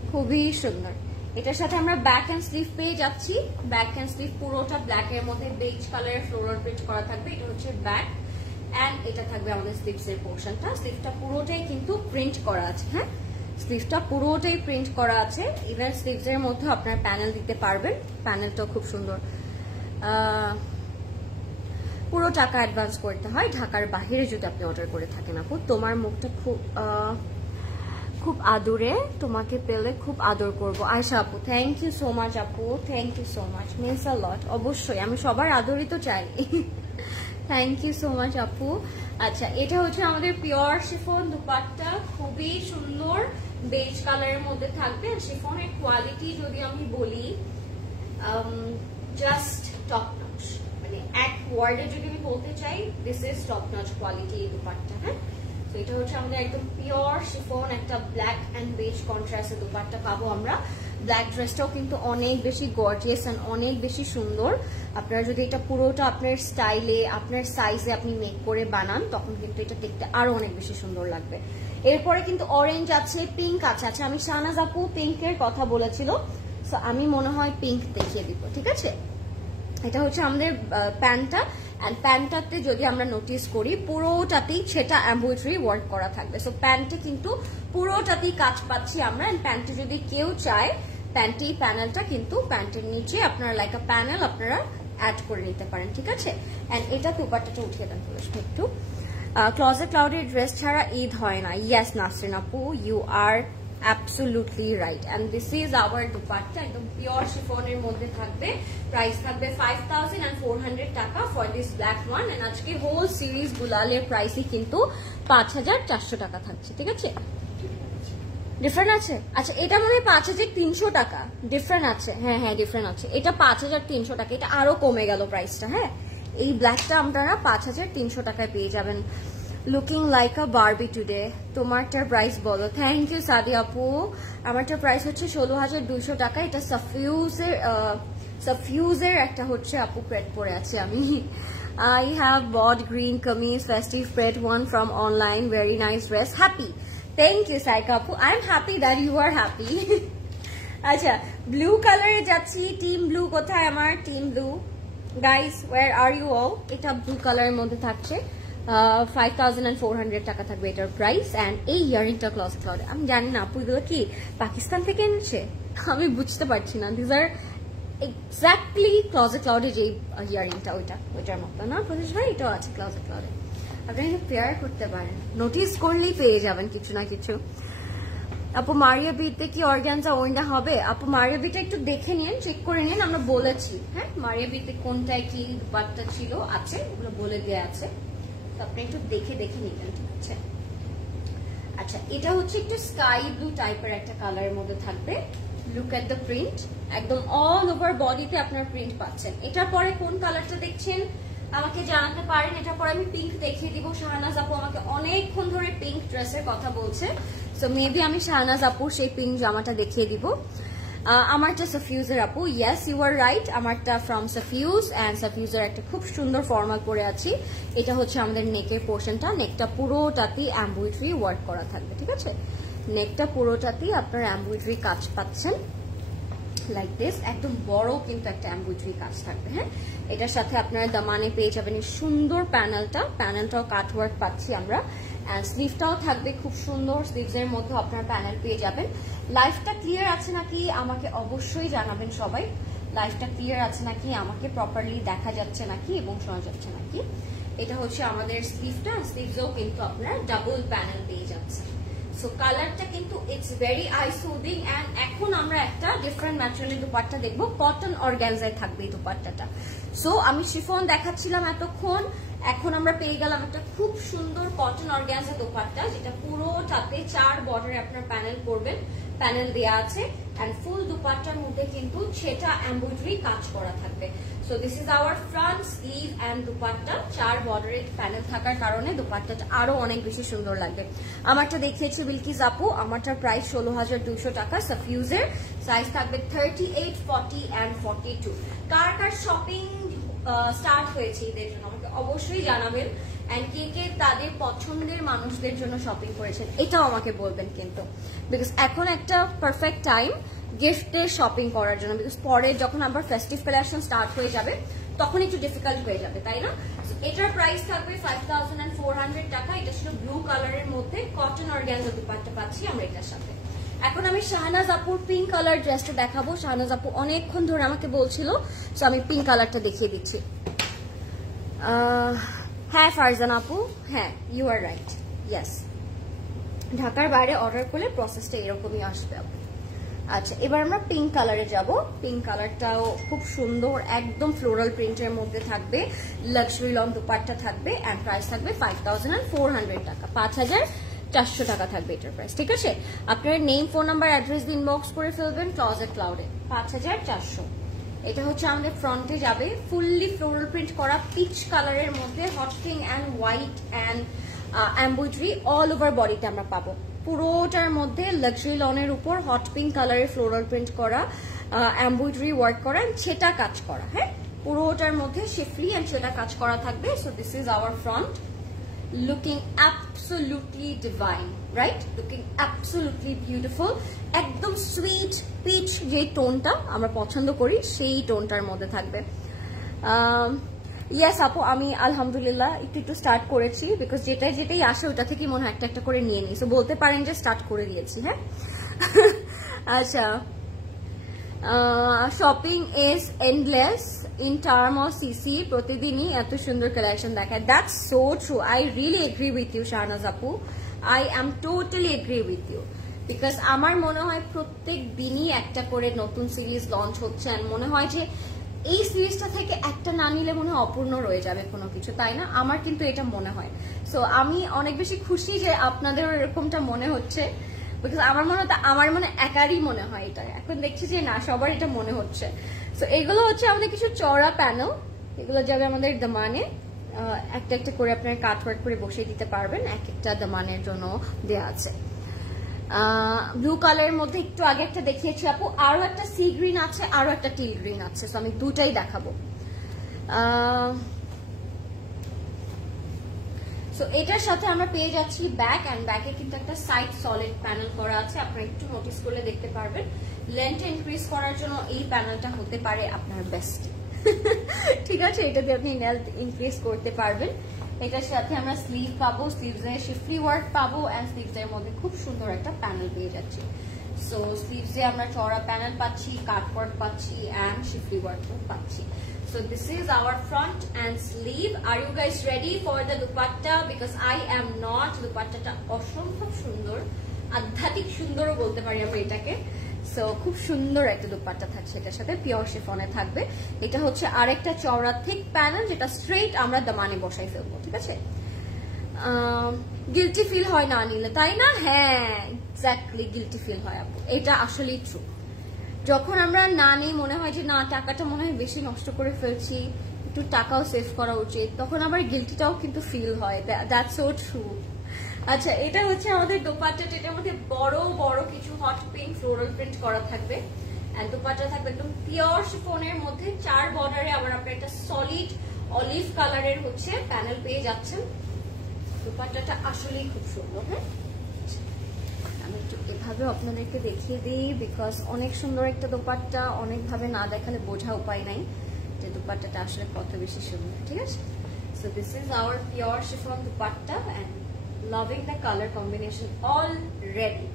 খুবই সুন্দর। এটার সাথে আমরা ব্যাক এন্ড স্লিভ পেয়ে যাচ্ছি। ব্যাক এন্ড স্লিভ পুরোটা ব্ল্যাক এর মধ্যে বেজ কালারের ফ্লোরাল প্রিন্ট করা থাকবে। এটা হচ্ছে ব্যাক এন্ড এটা থাকবে আমাদের স্লিভস এর পোর্শনটা। স্লিভটা পুরোটাই কিন্তু প্রিন্ট করা আছে, হ্যাঁ স্লিভটা পুরোটাই প্রিন্ট করা আছে। ইভেন স্লিভস এর মধ্যে আপনার প্যানেল দিতে পারবেন, প্যানেলটাও খুব সুন্দর। পুরো টাকা অ্যাডভান্স করতে হয় ঢাকার বাইরে যদি আপনি অর্ডার করে থাকেন। আপু তোমার মুখটা খুব আদরে, তোমাকে পেলে খুব আদর করবো। আয়শা আপু থ্যাংক ইউ সো মাচ আপু, thank you so much, means a lot. অবশ্যই আমি সবার আদরই তো চাই। থ্যাংক ইউ সো মাচ আপু। আচ্ছা এটা হচ্ছে আমাদের পিওর শিফন দুপাট্টা, খুবই সুন্দর বেজ কালারের মধ্যে থাকবে। শিফনের কোয়ালিটি যদি আমি বলি জাস্ট টপ নচ, মানে এক ওয়ার্ডে যদি আমি বলতে চাই this is top notch quality এই দুপাট্টা। হ্যাঁ তো এটা হচ্ছে আমাদের একদম পিওর শিফন, একটা ব্ল্যাক এন্ড বেজ কন্ট্রাস্টে দুপাট্টা পাবো আমরা। ব্ল্যাক ড্রেসটাও কিন্তু অনেক বেশি গর্জিয়াস এন্ড অনেক বেশি সুন্দর। আপনারা যদি এটা পুরোটা আপনার স্টাইলে আপনার সাইজে আপনি মেক করে বানান তখন কিন্তু এটা দেখতে আরো অনেক বেশি সুন্দর লাগবে। এরপরে কিন্তু অরেঞ্জ আছে, পিঙ্ক আছে। আচ্ছা আমি শাহনাজ আপু পিঙ্কের কথা বলেছিল, সো আমি মনে হয় পিঙ্ক দেখিয়ে দিব, ঠিক আছে? এটা হচ্ছে আমাদের প্যান্টটা এন্ড প্যান্টটাতে যদি আমরা নোটিস করি পুরোটাতেই সেটা এমব্রয়ডারি ওয়ার্ক করা থাকবে। সো প্যান্টে কিন্তু পুরোটাতেই কাজ পাচ্ছি আমরা। এন্ড প্যান্টে যদি কেউ চায় প্যান্টি প্যানেলটা কিন্তু প্যান্টের নিচে আপনারা লাইক আ প্যানেল আপনারা অ্যাড করে নিতে পারেন, ঠিক আছে? এন্ড এটা দুপাট্টাটা উঠিয়ে দেন একটু। ক্লজেট ক্লাউডের ড্রেস ছাড়া ঈদ হয় না। ইয়েস নাসরিন আপু, you are absolutely right, and this is our dupatta, একদম পিওর শিফনের মধ্যে থাকবে। প্রাইস থাকবে 5400 টাকা for this black one. And আজকে হোল সিরিজ গুলালের প্রাইসই কিন্তু 5400 টাকা থাকছে, ঠিক আছে? ডিফারেন্ট আছে? আচ্ছা এটা মনে হয় 5300 টাকা ডিফারেন্ট আছে। হ্যাঁ হ্যাঁ ডিফারেন্ট আছে, এটা 5300 টাকা, এটা আরো কমে গেল প্রাইসটা। হ্যাঁ এই ব্ল্যাকটা আপনারা 5300 টাকায় পেয়ে যাবেন। Looking like a Barbie today. তোমারটার প্রাইস বলো। থ্যাংক ইউ সাদি আপু। আমারটার প্রাইস হচ্ছে 16200 টাকা। এটা সাফিউজের একটা হচ্ছে আপু প্রেড পরে আছে আমি। I have bought green kameez festive print one from online, very nice dress. Happy. Thank you Saika আপু, I am happy that you are happy. আচ্ছা ব্লু কালারে যাচ্ছি। টিম ব্লু কোথায়? আমার team blue guys, where are you all? এটা blue কালারের মধ্যে থাকছে। 5400 টাকা থাকবে এটার প্রাইস। এন্ড এই ইয়ারিংটা ক্লজেট ক্লাউড, আমি জানি না আপু এগুলো কি পাকিস্তান থেকে এনেছে, আমি বুঝতে পারছি না। দিস আর এক্স্যাক্টলি ক্লজেট ক্লাউডে যে ইয়ারিংটা ওইটার মতো না প্রদেশ ভাই? এটাও আছে ক্লজেট ক্লাউডে, আপনি পেয়ার করতে পারেন, নোটিস করলেই পেয়ে যাবেন কিছু না কিছু। আপু মারিয়া বিতে কি অর্গানজা ওইটা হবে? আপু মারিয়া বিটা একটু দেখে নিন, চেক করে নিন, আমরা বলেছি। হ্যাঁ মারিয়া বিতে কোনটায় কি দুপাট্টা ছিল আছে ওগুলো বলে দেওয়া আছে, আপনি একটু দেখে নিবেন, ঠিক আছে? আচ্ছা এটা হচ্ছে একটু স্কাই ব্লু টাইপের একটা কালারের মধ্যে থাকবে। লুক এট দ্য প্রিন্ট, একদম অল ওভার বডিতে আপনার প্রিন্ট পাচ্ছেন। এটার পরে কোন কালারটা দেখছেন আমাকে জানাতে পারেন। এটার পরে আমি পিঙ্ক দেখিয়ে দিব। শাহনাজ আপু আমাকে অনেকক্ষণ ধরে পিঙ্ক ড্রেসের কথা বলছে, সো মেবি আমি শাহনাজ আপুর সেই পিঙ্ক জামাটা দেখিয়ে দিব। আমারটা সাফিউজের আপু। ইয়েস ইউ আর রাইট, আমারটা ফ্রম সাফিউজ এন্ড সাফিউজের একটা খুব সুন্দর ফর্মাল পরে আছি। এটা হচ্ছে আমাদের নেকের পোর্শনটা, নেকটা পুরোটাতেই এমব্রয়ডারি ওয়ার্ক করা থাকবে, ঠিক আছে? নেকটা পুরোটাতেই আপনার এমব্রয়ডারি কাজ পাচ্ছেন লাইক দিস, একদম বড় কিন্তু একটা এমব্রয়ডারি কাজ থাকবে। হ্যাঁ এটার সাথে আপনারা দামানে পেয়ে যাবেন এই সুন্দর প্যানেলটাও কাট ওয়ার্ক পাচ্ছি আমরা। স্লিভটাও থাকবে খুব সুন্দর, স্লিভস এর মধ্যে আপনার প্যানেল পেয়ে যাবেন। লাইফটা ক্লিয়ার আছে নাকি আমাকে অবশ্যই জানাবেন সবাই। লাইফটা ক্লিয়ার আছে নাকি, আমাকে প্রপারলি দেখা যাচ্ছে নাকি এবং শোনা যাচ্ছে নাকি। এটা হচ্ছে আমাদের স্লিভটা, স্লিভসেও কিন্তু আপনারা ডাবল প্যানেল পেয়ে যাচ্ছেন। সো কালারটা কিন্তু it's very eye soothing. And এখন আমরা একটা ডিফারেন্ট ম্যাটেরিয়ালের দুপাট্টা দেখবো, কটন অর্গানজায় থাকবে এই দুপাট্টাটা। সো আমি শিফন দেখাচ্ছিলাম এতক্ষণ, এখন আমরা পেয়ে গেলাম একটা খুব সুন্দর কটন অর্গানজা দুপাট্টা, যেটা পুরোটাতে 4 বর্ডারে আপনার প্যানেল করবেন, প্যানেল দেয়া আছে। এন্ড ফুল দুপাট্টার মধ্যে কিন্তু সেটা এমব্রয়ডারি কাজ করা থাকবে। So this is our front sleeve and dupatta. 4 বর্ডারের প্যানেল থাকার কারণে দুপাট্টাটা আরো অনেক বেশি সুন্দর লাগবে। আমারটা দেখিয়েছে বিলকিস আপু, আমারটার প্রাইস 16200 টাকা। সাফিউজের সাইজ থাকবে 38, 40 এন্ড 42। কার শপিং স্টার্ট হয়েছে ঈদের জন্য আমাকে অবশ্যই জানাবেন। এন্ড কে কে তাদের পছন্দের মানুষদের জন্য শপিং করেছেন এটাও আমাকে বলবেন কিন্তু, বিকজ এখন একটা পারফেক্ট টাইম গিফটের শপিং করার জন্য, বিকজ পরে যখন আবার ফেস্টিভ কালেকশন স্টার্ট হয়ে যাবে তখন একটু ডিফিকাল্ট হয়ে যাবে, তাই না? এটার প্রাইস থাকবে 5400 টাকা। এটা ছিল ব্লু কালারের মধ্যে কটন অর্গানজা দুপাট্টা পাচ্ছি আমরা এটার সাথে। এখন আমি শাহনাজ আপুর পিঙ্ক কালার ড্রেসটা দেখাবো। শাহনাজ আপু অনেকক্ষণ ধরে আমাকে বলছিল, তো আমি পিঙ্ক কালারটা দেখিয়ে দিচ্ছি। হ্যাঁ ফারজান আপু, হ্যাঁ ইউ আর রাইট, ইয়েস, ঢাকার বাইরে অর্ডার করলে প্রসেসটা এরকমই আসবে আপু। আচ্ছা, এবার আমরা পিঙ্ক কালারে যাব। পিঙ্ক কালারটাও খুব সুন্দর, একদম ফ্লোরাল প্রিন্টের মধ্যে থাকবে, লাক্সারি লং দুপাট্টা থাকবে, এন্ড প্রাইস থাকবে 5400 টাকা, 5400 টাকা থাকবে এটার প্রাইস। ঠিক আছে, আপনার নেম, ফোন নাম্বার, অ্যাড্রেস দিয়ে ইনবক্স করে ফেলবেন ক্লজেট ক্লাউডে। 5400। এটা হচ্ছে আমাদের ফ্রন্টে যাবে, ফুললি ফ্লোরাল প্রিন্ট করা পিচ কালারের মধ্যে hot pink and white and embroidery all over বডিতে আমরা পাবো। পুরোটার মধ্যে লাক্সারি লনের উপর হট পিঙ্ক কালারের ফ্লোরাল প্রিন্ট করা, এমব্রয়ডারি ওয়ার্ক করা, ছেটা কাজ করা। হ্যাঁ, পুরোটার মধ্যে শিফলি এন্ড ছেটা কাজ করা থাকবে। So this is our front, looking absolutely divine, right? Looking absolutely beautiful. একদম সুইট পিচ যে টোনটা আমরা পছন্দ করি সেই টোনটার মধ্যে থাকবে। ইয়েস আপু, আমি আলহামদুলিল্লাহ একটু স্টার্ট করেছি, বিকজ যেটাই আসে ওটা থেকেই মনে হয় একটা একটা করে নিয়ে নিই। সো বলতে পারেন যে স্টার্ট করে দিয়েছি। হ্যাঁ, আচ্ছা, shopping is endless in term of CC. প্রতিদিনই এত সুন্দর কালেকশন দেখায়। That's so true, I really agree with you Shahnaz আপু, I am totally agree with you. Because আমার মনে হয় প্রত্যেক দিনই একটা করে নতুন সিরিজ লঞ্চ হচ্ছে, আর মনে হয় যে এই সিরিজটা থেকে একটা না নিলে মনে হয় অপূর্ণ রয়ে যাবে কোনো কিছু, তাই না? আমার কিন্তু এটা মনে হয়। সো আমি অনেক বেশি খুশি যে আপনাদেরও এরকমটা মনে হচ্ছে, বিকজ আমার মনে একারই মনে হয় এটা। এখন দেখছি যে না, সবার এটা মনে হচ্ছে। সো এগুলো হচ্ছে আমাদের কিছু চওড়া প্যানেল, এগুলো যাবে আমাদের দামানে। একটা একটা করে আপনারা কাট ওয়ার্ক করে বসিয়ে দিতে পারবেন, এক একটা দামানের জন্য দেওয়া আছে। ব্লু কালারের মধ্যে একটু আগে একটা দেখিয়েছি আপু, আরো একটা সি গ্রিন আছে, আরো একটা টিল গ্রিন আছে। সো আমি দুটাই দেখাবো। সো এটার সাথে আমরা পেয়ে যাচ্ছি ব্যাক, এন্ড ব্যাকে কিন্তু একটা সাইড সলিড প্যানেল করা আছে। আপনারা একটু নোটিস করলে দেখতে পারবেন, লেন্থ ইনক্রিজ করার জন্য এই প্যানেলটা হতে পারে আপনার বেস্ট। ঠিক আছে, এটা দিয়ে আপনি লেন্থ ইনক্রিজ করতে পারবেন। এটার সাথে আমরা স্লিভ পাবো, স্লিভস এর শিফলি ওয়ার্ক পাবো, এন্ড স্লিভস এর মধ্যে খুব সুন্দর একটা প্যানেল পেয়ে যাচ্ছি। সো স্লিভস এ আমরা চওড়া প্যানেল পাচ্ছি, কাট ওয়ার্ক পাচ্ছি, এন্ড শিফলি ওয়ার্ক পাচ্ছি। So this is our front and sleeve. Are you guys ready for the dupatta? Because I am not. Dupatta ta অসম্ভব সুন্দর, আধ্যাত্মিক সুন্দরও বলতে পারি আমরা এটাকে। সো খুব সুন্দর একটা দুপাট্টা থাকছে, এটার সাথে পিওর শিফনে থাকবে। এটা হচ্ছে আরেকটা চওড়া থিক প্যানেল, যেটা স্ট্রেট আমরা দামানে বসাই ফেলবো। ঠিক আছে, গিলটি ফিল হয় না নিলে, তাই না? হ্যাঁ, এক্স্যাক্টলি, গিলটি ফিল হয় আপু, এটা আসলেই ট্রু। যখন আমরা না নিই মনে হয় যে না, টাকাটা মনে হয় বেশি নষ্ট করে ফেলছি, একটু টাকাও সেভ করা উচিত, তখন আবার গিলটিটাও কিন্তু ফিল হয়। That's so true. আচ্ছা, এটা হচ্ছে আমাদের দোপাট্টাটা, এটার মধ্যে বড় বড় কিছু হট পিঙ্ক ফ্লোরাল প্রিন্ট করা থাকবে, এন্ড দোপাট্টা থাকবে একদম পিওর শিফনের মধ্যে, 4 বর্ডারে আবার আপনার একটা সলিড অলিভ কালারের হচ্ছে প্যানেল পেয়ে যাচ্ছেন। দোপাট্টাটা আসলেই খুব সুন্দর। হ্যাঁ, আমি একটু এভাবে আপনাদেরকে দেখিয়ে দিই, বিকজ অনেক সুন্দর একটা দোপাট্টা, অনেকভাবে না দেখালে বোঝা উপায় নাই যে দোপাট্টাটা আসলে কত বেশি সুন্দর। ঠিক আছে, so this is our pure chiffon dupatta, and loving the colour combination already.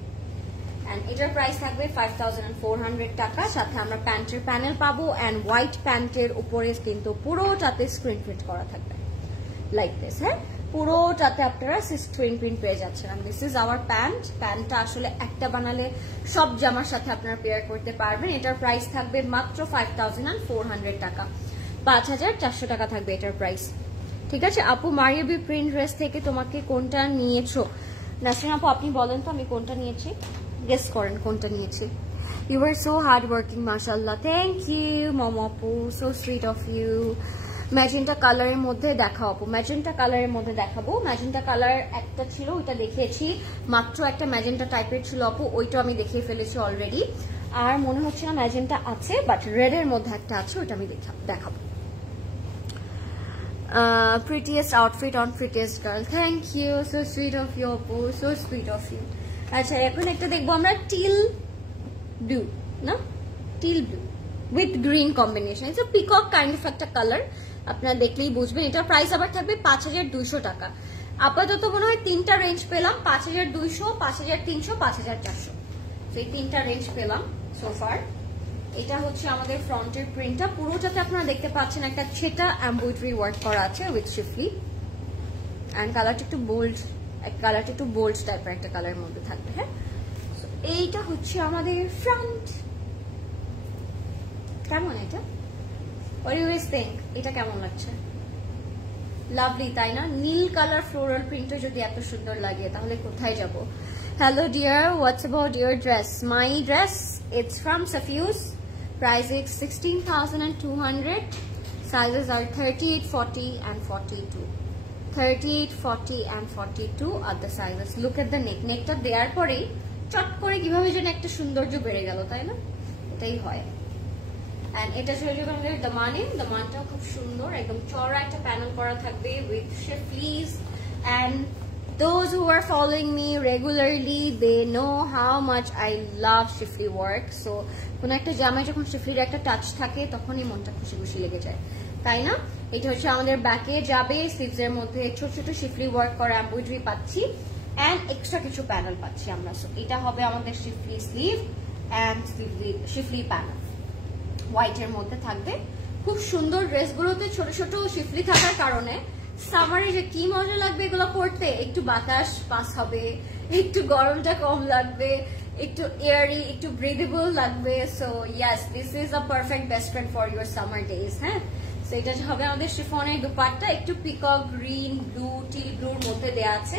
And এটার প্রাইস থাকবে 5400 টাকা। সাথে আমরা প্যান্টের প্যানেল পাবো, এন্ড হোয়াইট প্যান্টের উপরে কিন্তু পুরোটাতে স্ক্রিন প্রিন্ট করা থাকবে লাইক দিস। হ্যাঁ, পুরোটাতে আপনারা স্ক্রিন প্রিন্ট পেয়ে যাচ্ছেন। This is our pant. প্যান্টটা আসলে একটা বানালে সব জামার সাথে আপনারা পেয়ার করতে পারবেন। এটার প্রাইস থাকবে মাত্র 5400 টাকা, 5400 টাকা থাকবে এটার প্রাইস। ঠিক আছে আপু, মারিয়াবি প্রিন্ট ড্রেস থেকে তোমাকে কোনটা নিয়েছো? নাসরিন আপু, আপনি বলেন তো আমি কোনটা নিয়েছি, গেস করেন কোনটা নিয়েছি। You are so hard working, মাশাআল্লাহ, থ্যাংক ইউ মম আপু, so sweet of you. Magenta কালারের মধ্যে দেখাও আপু, ম্যাজেন্টা কালারের মধ্যে দেখাবো। ম্যাজেন্টা কালার একটা ছিল, ওইটা দেখিয়েছি, মাত্র একটা ম্যাজেন্টা টাইপের ছিল আপু, ওইটা আমি দেখিয়ে ফেলেছি অলরেডি। আর মনে হচ্ছে না ম্যাজেন্টা আছে, বাট রেড এর মধ্যে একটা আছে, ওইটা আমি দেখাবো। prettiest outfit on prettiest girl. Thank you, so sweet of you আপু, so sweet of you. আচ্ছা এখন একটা দেখবো আমরা teal blue, না teal blue with green combination. It's a peacock kind of একটা color, আপনারা দেখলেই বুঝবেন। এটার প্রাইস আবার থাকবে 5200 টাকা। আপাতত মনে হয় তিনটা রেঞ্জ পেলাম, 5200, 5300, 5400, তো এই তিনটা রেঞ্জ পেলাম সো ফার। এটা হচ্ছে আমাদের ফ্রন্টের প্রিন্টটা, পুরোটাতে আপনারা দেখতে পাচ্ছেন একটা ছেটা এমব্রয়ডারি ওয়ার্ক করা আছে উইথ শিফলি, এন্ড কালারটা একটু বোল্ড টাইপের একটা কালারের মধ্যে থাকবে। হ্যাঁ, এইটা হচ্ছে আমাদের ফ্রন্ট। কেমন এটা? What do you guys think? এটা কেমন লাগছে? লাভলি তাই না? নীল কালার ফ্লোরাল প্রিন্টে যদি এত সুন্দর লাগে তাহলে কোথায় যাব? Hello dear, what's about your dress? My dress, it's from Safuse. Price is 16,200. Sizes are 38, 40 and 42. 38, 40 and 42 are the sizes. Look at the neck. Neckটা দেওয়ার পরেই চট করে কিভাবে যেন একটা সৌন্দর্য বেড়ে গেল, তাই না? এটাই হয়। And এটা যদি আমাদের দামানটাও খুব সুন্দর, একদম চওড়া একটা প্যানেল করা থাকবে with শিফলিস। And those who are following me regularly, they know how much I love শিফলি work. So কোন একটা জামায় যখন শিফলির একটা টাচ থাকে তখনই মনটা খুশি খুশি লেগে যায়, তাই না? এটা হচ্ছে আমাদের ব্যাকে যাবে, স্লিভস এর মধ্যে ছোট ছোট শিফলি ওয়ার্ক করা এমব্রয়ডারি পাচ্ছি এন্ড এক্সট্রা কিছু প্যানেল পাচ্ছি আমরা। সো এটা হবে আমাদের শিফলি স্লিভ এন্ড শিফলি প্যানেল, হোয়াইটের মধ্যে থাকবে। খুব সুন্দর ড্রেসগুলোতে ছোট ছোট শিফলি থাকার কারণে সামারে যে কি মজা লাগবে এগুলো পরতে। একটু বাতাস পাস হবে, একটু গরমটা কম লাগবে, একটু এয়ারি, একটু ব্রিদেবল লাগবে। So yes, this is a perfect best friend for your summer days. হ্যাঁ, সো এটা হবে আমাদের শিফনের দুপাট্টা, একটু পিকক গ্রিন, ব্লু, টিল ব্লুর মধ্যে দেওয়া আছে।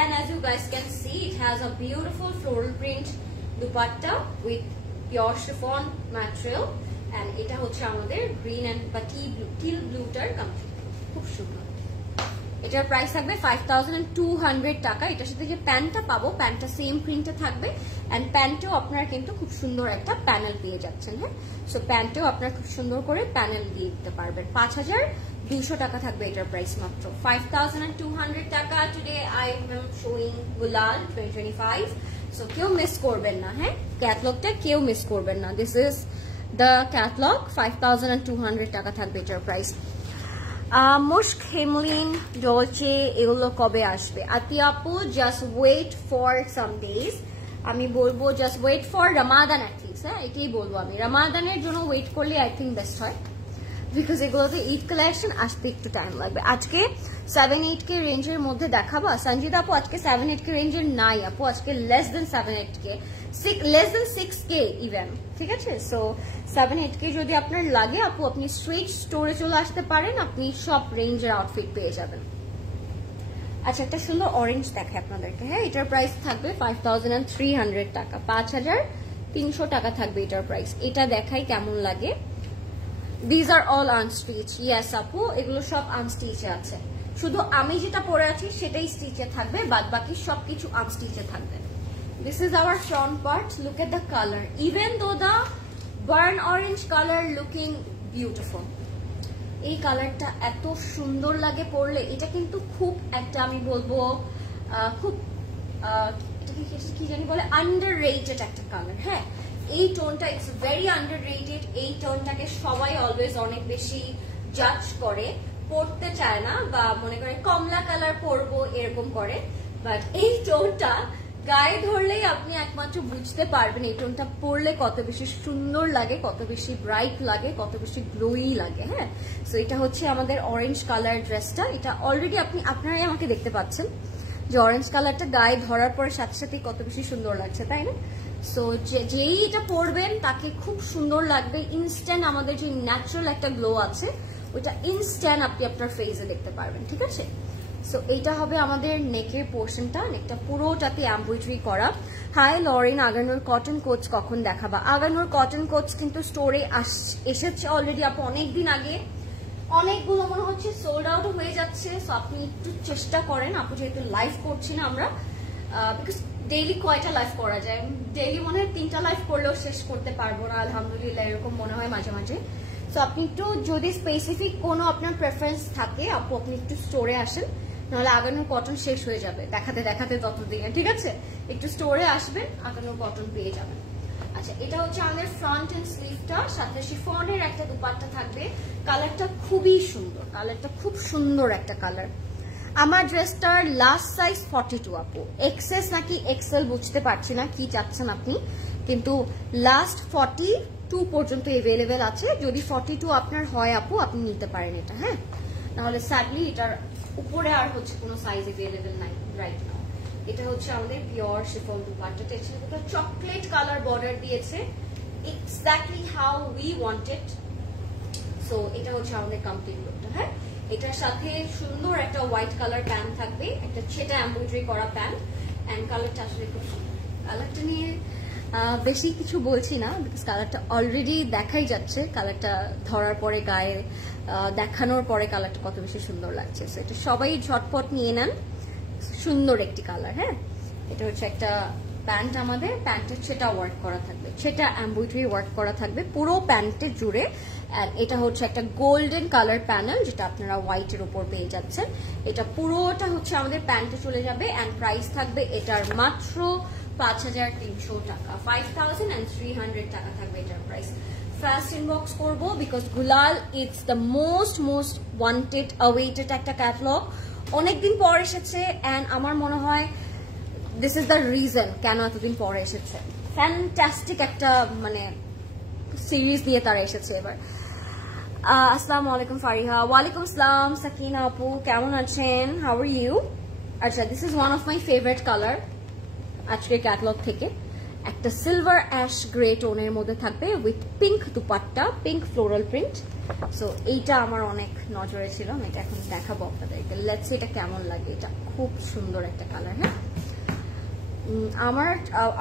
And as you guys can see, it has a beautiful floral print dupatta with pure chiffon material. And এটা হচ্ছে আমাদের গ্রিন এন্ড বা টিল ব্লুটার কমপ্লিট, খুব সুন্দর। এটার প্রাইস থাকবে 5200 টাকা। এটার সাথে যে প্যান্টটা পাবো, প্যান্টটা সেম প্রিন্টে থাকবে এন্ড প্যান্টেও আপনারা কিন্তু খুব সুন্দর একটা প্যানেল পেয়ে যাচ্ছেন। হ্যাঁ, সো প্যান্টেও আপনারা খুব সুন্দর করে প্যানেল দিয়ে দিতে পারবেন। 5200 টাকা থাকবে এটার প্রাইস মাত্র 5200 টাকা। টুডে আই এম শোয়িং গুলাল 2025, সো কেউ মিস করবেন না। হ্যাঁ, ক্যাটালগটা কেউ মিস করবেন না। দিস ইজ দ্য ক্যাটালগ, 5200 টাকা থাকবে এটার প্রাইস। মুশক, হেমলিন, ডলচে এগুলো কবে আসবে? আতিয়া আপু, just wait for some days. আমি বলবো just wait for Ramadan at least. হ্যাঁ, এটাই বলবো আমি। রমাদানের জন্য ওয়েট করলে আই থিঙ্ক বেস্ট হয়, বিকজ এগুলোতে ঈদ কালেকশন আসতে একটু টাইম লাগবে। আজকে 7-8K রেঞ্জের মধ্যে দেখাবা সঞ্জিতা আপু? আজকে 7-8K রেঞ্জের নাই আপু, আজকে less than 7-8K, less than 6K even. ঠিক আছে, সো 7-8K যদি আপনার লাগে আপু, আপনি স্ট্রিট স্টোরে চলে আসতে পারেন, আপনি সব রেঞ্জের আউটফিট পেয়ে যাবেন। আচ্ছা, একটা সুন্দর অরেঞ্জ দেখে আপনাদেরকে। হ্যাঁ, এটার প্রাইস থাকবে 5300 টাকা, 5300 টাকা থাকবে এটার প্রাইস। এটা দেখাই কেমন লাগে। These are all unstitch. Yes আপু, এগুলো সব আনস্টিচে আছে, শুধু আমি যেটা পরে আছি সেটাই স্টিচে থাকবে, বাদ বাকি সবকিছু আনস্টিচে থাকবে। This is our front part. Look at the color. Even though the burnt orange color looking beautiful, এই কালারটা এত সুন্দর লাগে পরলে। এটা কিন্তু খুব একটা আমি বলবো খুব এটাকে কি জানি বলে, আন্ডাররেটেড একটা কালার। হ্যাঁ, এই টোনটা ইটস ভেরি আন্ডাররেটেড। এই টোনটাকে সবাই অলওয়েজ অনেক বেশি জাজ করে, পরতে চায় না, বা মনে করে কমলা কালার পরবো এরকম করে। বাট এই টোনটা গায়ে ধরলেই আপনি একমাত্র বুঝতে পারবেন এই টোনটা পরলে কত বেশি সুন্দর লাগে, কত বেশি ব্রাইট লাগে, কত বেশি গ্লোই লাগে। হ্যাঁ, সো এটা হচ্ছে আমাদের অরেঞ্জ কালার ড্রেসটা। এটা অলরেডি আপনারাই আমাকে দেখতে পাচ্ছেন যে অরেঞ্জ কালারটা গায়ে ধরার পরে সাথে সাথে কত বেশি সুন্দর লাগছে, তাই না? সো যেই এটা পরবেন তাকে খুব সুন্দর লাগবে। ইনস্ট্যান্ট আমাদের যে ন্যাচারাল একটা গ্লো আছে ওইটা ইনস্ট্যান্ট আপনি আপনার ফেসে দেখতে পারবেন। ঠিক আছে, সো এইটা হবে আমাদের নেকের পোর্শনটা। নেকটা পুরোটাতে এমব্রয়ডারি করা। হাই লরেন, আগানোর কটন কোটস কখন দেখাবা? আগানোর কটন কোটস কিন্তু স্টোরে এসেছে অলরেডি আপু অনেকদিন আগে। অনেকগুলো মনে হচ্ছে সোল্ড আউট হয়ে যাচ্ছে। সো আপনি একটু চেষ্টা করেন আপু, যেহেতু লাইভ করছি না আমরা, বিকজ ডেইলি কয়টা লাইভ করা যায়? ডেইলি মনে হয় 3টা লাইভ করলেও শেষ করতে পারবো না আলহামদুলিল্লাহ, এরকম মনে হয় মাঝে মাঝে। সো আপনি একটু যদি স্পেসিফিক কোনো আপনার প্রেফারেন্স থাকে আপু আপনি একটু স্টোরে আসেন, নাহলে আগানোর কটন শেষ হয়ে যাবে দেখাতে দেখাতে ততদিনে, ঠিক আছে? একটু স্টোরে আসবেন, আগানোর কটন পেয়ে যাবেন। আচ্ছা, এটা হচ্ছে আমাদের ফ্রন্ট এন্ড স্লিভটা, সাথে শিফনের একটা দুপাট্টা থাকবে। কালারটা খুবই সুন্দর, কালারটা খুব সুন্দর একটা কালার। আমার ড্রেসটার লাস্ট সাইজ 42 আপু, এক্সএস নাকি এক্সেল বুঝতে পারছি না কি চাচ্ছেন আপনি, কিন্তু লাস্ট 42 পর্যন্ত এভেলেবেল আছে। যদি 42 আপনার হয় আপু আপনি নিতে পারেন এটা, হ্যাঁ? নাহলে স্যাডলি এটার উপরে আর হচ্ছে কোনো সাইজ এভেলেবেল নাই রাইট নাও। এটা হচ্ছে আমাদের পিওর শিফন দুপাট্টাটা, এটা চকলেট কালার বর্ডার দিয়েছে, exactly how we wanted. So এটা হচ্ছে আমাদের কমপ্লিট লুকটা, হ্যাঁ? এটার সাথে সুন্দর একটা হোয়াইট কালার প্যান্ট থাকবে, একটা ছেটা এমব্রয়ডারি করা প্যান্ট, এন্ড কালারটা আসলে খুব সুন্দর। কালারটা নিয়ে বেশি কিছু বলছি না, বিকজ কালারটা অলরেডি দেখাই যাচ্ছে, কালারটা ধরার পরে গায়ে দেখানোর পরে কালারটা কত বেশি সুন্দর লাগছে। সো এটা সবাই ঝটপট নিয়ে নেন, সুন্দর একটি কালার, হ্যাঁ? এটা হচ্ছে একটা প্যান্ট, আমাদের প্যান্টের সেটা ওয়ার্ক করা থাকবে, সেটা এমব্রয়ডারি ওয়ার্ক করা থাকবে পুরো প্যান্টে জুড়ে। এটা হচ্ছে একটা গোল্ডেন কালার প্যানেল, যেটা আপনারা হোয়াইটের উপর পেয়ে যাচ্ছেন। এটা পুরোটা হচ্ছে আমাদের প্যান্টে চলে যাবে, অ্যান্ড প্রাইস থাকবে এটার মাত্র 5300 টাকা, 5300 টাকা থাকবে এটার প্রাইস। ফার্স্ট ইনবক্স করবো, বিকজ গুলাল it's the most wanted awaited একটা ক্যাটালগ, অনেকদিন পর এসেছে, অ্যান্ড আমার মনে হয় দিস ইজ দ্য রিজন কেন এতদিন পরে এসেছে। ফ্যান্টাস্টিক একটা মানে সিরিজ দিয়ে তারা এসেছে এবার। আসসালামু আলাইকুম ফারিহা। ওয়ালাইকুম আসসালাম সাকিনা আপু, কেমন আছেন? How R you? আচ্ছা, this is one of my favourite colour আজকের ক্যাটালগ থেকে। একটা সিলভার অ্যাশ গ্রে টোনের মধ্যে থাকবে with pink dupatta, pink floral print. So এইটা আমার অনেক নজরে ছিল, আমি এটা এখন দেখাবো আপনাদেরকে। লেটস সি এটা কেমন লাগে। এটা খুব সুন্দর একটা কালার, হ্যাঁ?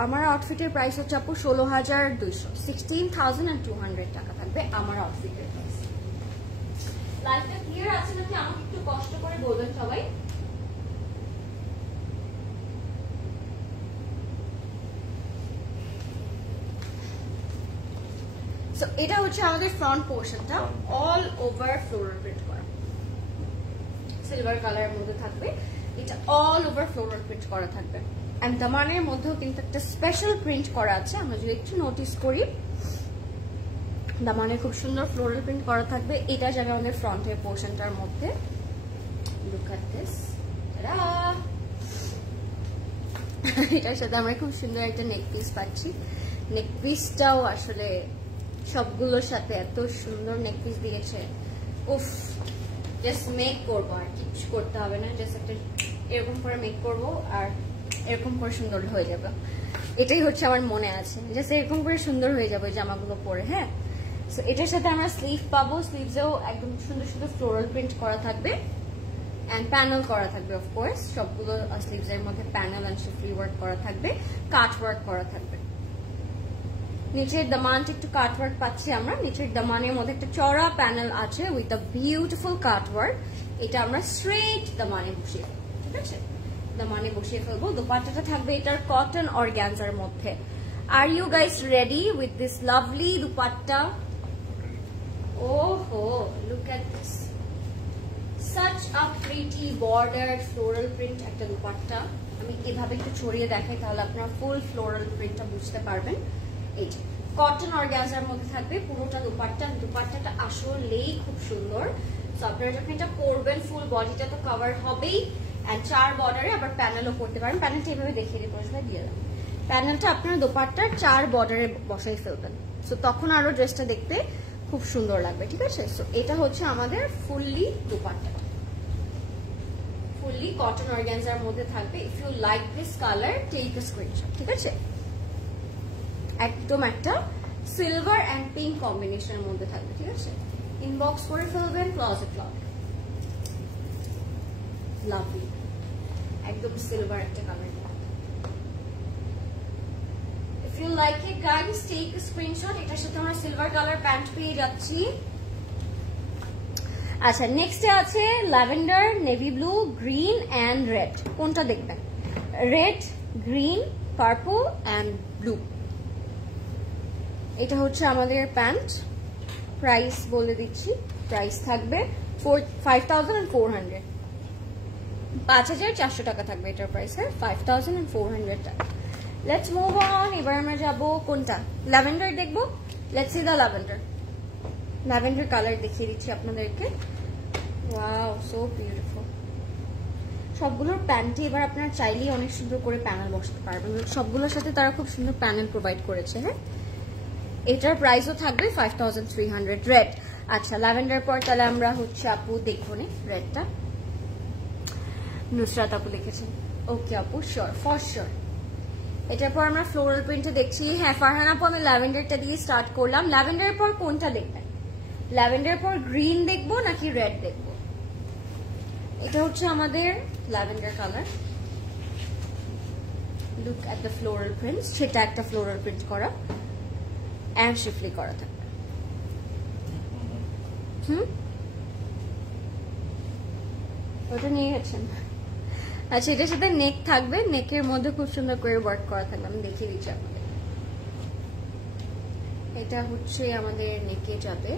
আমার আউটফিটের প্রাইস হচ্ছে আপু 16200, 16200 টাকা থাকবে আমার আউটফিটের প্রাইস। লাইভটা ক্লিয়ার আছে নাকি আমাকে একটু কষ্ট করে বলবেন সবাই। সো এটা হচ্ছে আমাদের ফ্রন্ট পোর্শনটা, অল ওভার ফ্লোরাল প্রিন্ট করা, সিলভার কালারের মধ্যে থাকবে। এটা অল ওভার ফ্লোরাল প্রিন্ট করা থাকবে, এন্ড দামানের মধ্যেও কিন্তু একটা স্পেশাল প্রিন্ট করা আছে। আমরা যদি একটু নোটিস করি, দামানে খুব সুন্দর ফ্লোরাল প্রিন্ট করা থাকবে। এটা যাবে আমাদের ফ্রন্টের পোর্শনটার মধ্যে। লুক এট দিস, এটার সাথে আমরা খুব সুন্দর একটা নেক পিস পাচ্ছি। নেক পিসটাও আসলে সবগুলোর সাথে এত সুন্দর নেক পিস দিয়েছে, উফ, জাস্ট মেক করবো, আর কিছু করতে হবে না, জাস্ট একটা এরকম করে মেক করবো আর এরকম করে সুন্দর হয়ে যাবে। এটাই হচ্ছে আমার মনে আছে, জাস্ট এরকম করে সুন্দর হয়ে যাবে জামাগুলো পরে, হ্যাঁ? সো এটার সাথে আমরা স্লিভ পাবো, স্লিভসেও একদম সুন্দর সুন্দর ফ্লোরাল প্রিন্ট করা থাকবে, এন্ড প্যানেল করা থাকবে। অফকোর্স সবগুলো স্লিভস এর মধ্যে প্যানেল এন্ড শিফলি ওয়ার্ক করা থাকবে, কাট ওয়ার্ক করা থাকবে। নিচের দামানটা একটু কাট ওয়ার্ক পাচ্ছি আমরা, নিচের দামানের মধ্যে একটা চড়া প্যানেল আছে with a beautiful cut work. এটা আমরা স্ট্রেট দামানে বসিয়ে ফেলবো, ঠিক আছে? দামানে বসিয়ে ফেলবো। দোপাট্টাটা থাকবে এটার কটন অর্গানজার মধ্যে। Are you guys ready with this lovely dupatta? ওহো, look at this, such a pretty bordered floral print একটা দুপাট্টা। আমি এভাবে একটু ছড়িয়ে দেখাই, তাহলে আপনারা ফুল ফ্লোরাল প্রিন্টটা বুঝতে পারবেন। এই যে কটন অর্গানজার মধ্যে থাকবে পুরোটা দুপাট্টা। দুপাট্টাটা আসলেই খুব সুন্দর। সো আপনারা যখন এটা পরবেন ফুল বডিটা তো কভার হবেই, এন্ড 4 বর্ডারে আবার প্যানেলও করতে পারেন। প্যানেলটা এভাবে দেখিয়ে দিয়ে পরে দিয়ে দেবেন। প্যানেলটা আপনারা দুপাট্টার 4 বর্ডারে বসাই ফেলবেন, সো তখন আরো ড্রেসটা দেখতে খুব সুন্দর লাগবে, ঠিক আছে? সো এটা হচ্ছে আমাদের ফুললি দুপাট্টা, ফুললি কটন অর্গানজার মধ্যে থাকবে। If you like this colour take a screenshot, ঠিক আছে? একদম একটা সিলভার এন্ড পিঙ্ক কম্বিনেশনের মধ্যে থাকবে, ঠিক আছে? ইনবক্স করে ফেলবেন ক্লোজেট লক। লাভলি, একদম সিলভার একটা colour. If you like it guys take a screenshot. এটার সাথে আমরা সিলভার কালার প্যান্ট পেয়ে যাচ্ছি। আচ্ছা, নেক্সটে আছে lavender, navy blue, green and red. কোনটা দেখবেন? Red, green, purple and blue. এটা হচ্ছে আমাদের প্যান্ট, প্রাইস বলে দিচ্ছি, প্রাইস থাকবে 5400, 5400 টাকা থাকবে এটার প্রাইস। 5400 টাকা। Let's move on. এবার আমরা যাব কোনটা, ল্যাভেন্ডার দেখবো। Let's see the lavender. Lavender colour দেখিয়ে দিচ্ছি আপনাদেরকে। Wow, so beautiful. সবগুলোর প্যান্টে এবার আপনারা চাইলেই অনেক সুন্দর করে প্যানেল বসাতে পারবেন, সবগুলোর সাথে তারা খুব সুন্দর প্যানেল প্রোভাইড করেছে। হ্যাঁ, এটার প্রাইসও থাকবে 5300 রেড। আচ্ছা, ল্যাভেন্ডার পর তাহলে আমরা হচ্ছে আপু দেখবো নে রেডটা। নুসরাত আপু লিখেছেন, ওকে আপু, শিওর, ফর শিওর। এটার পর আমরা ফ্লোরাল প্রিন্টে দেখছি। হ্যাঁ ফারহান আপু, আমি ল্যাভেন্ডারটা দিয়ে স্টার্ট করলাম। ল্যাভেন্ডারের পর কোনটা দেখবেন? ল্যাভেন্ডারের পর গ্রিন দেখবো নাকি রেড দেখবো? এটা হচ্ছে আমাদের lavender colour. Look at the floral print, সেটা একটা ফ্লোরাল প্রিন্ট করা এন্ড শিফলি করা থাকবে। ওটা নিয়ে গেছেন। আচ্ছা, এটার সাথে নেক থাকবে, নেকের মধ্যে খুব সুন্দর করে ওয়ার্ক করা থাকবে। আমি দেখিয়ে দিচ্ছি আপনাদের। এটা হচ্ছে আমাদের নেকে যাবে।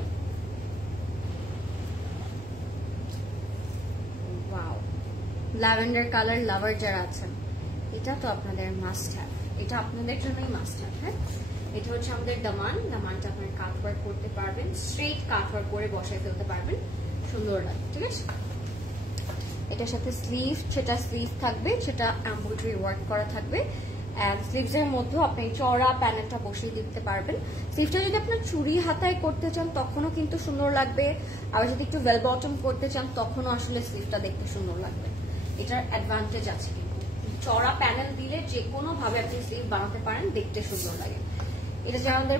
ওয়াও, ল্যাভেন্ডার কালার লাভার যারা আছেন, এটা তো আপনাদের মাস্ট হ্যাভ, এটা আপনাদের জন্যই মাস্ট হ্যাভ। হ্যাঁ, এটা হচ্ছে আমাদের দামান। দামানটা আপনার কাট ওয়ার্ক করতে পারবেন, স্ট্রেট কাট ওয়ার্ক করে বসায় ফেলতে পারবেন, সুন্দর লাগে। ঠিক আছে, এটার সাথে স্লিভ, সেটা স্লিভ থাকবে, সেটা এমব্রয়ডারি ওয়ার্ক করা থাকবে। স্লিভস এর মধ্যে আপনি চড়া প্যানেলটা বসিয়ে দিতে পারবেন। স্লিভটা যদি আপনার চুড়ি হাতায় করতে চান তখনও কিন্তু সুন্দর লাগবে, আর যদি একটু ওয়েল বটম করতে চান তখনও আসলে স্লিভটা দেখতে সুন্দর লাগবে। এটার অ্যাডভান্টেজ আছে, কিন্তু চড়া প্যানেল দিলে যে কোনো ভাবে আপনি স্লিভ বানাতে পারেন, দেখতে সুন্দর লাগে। এটা যে আমাদের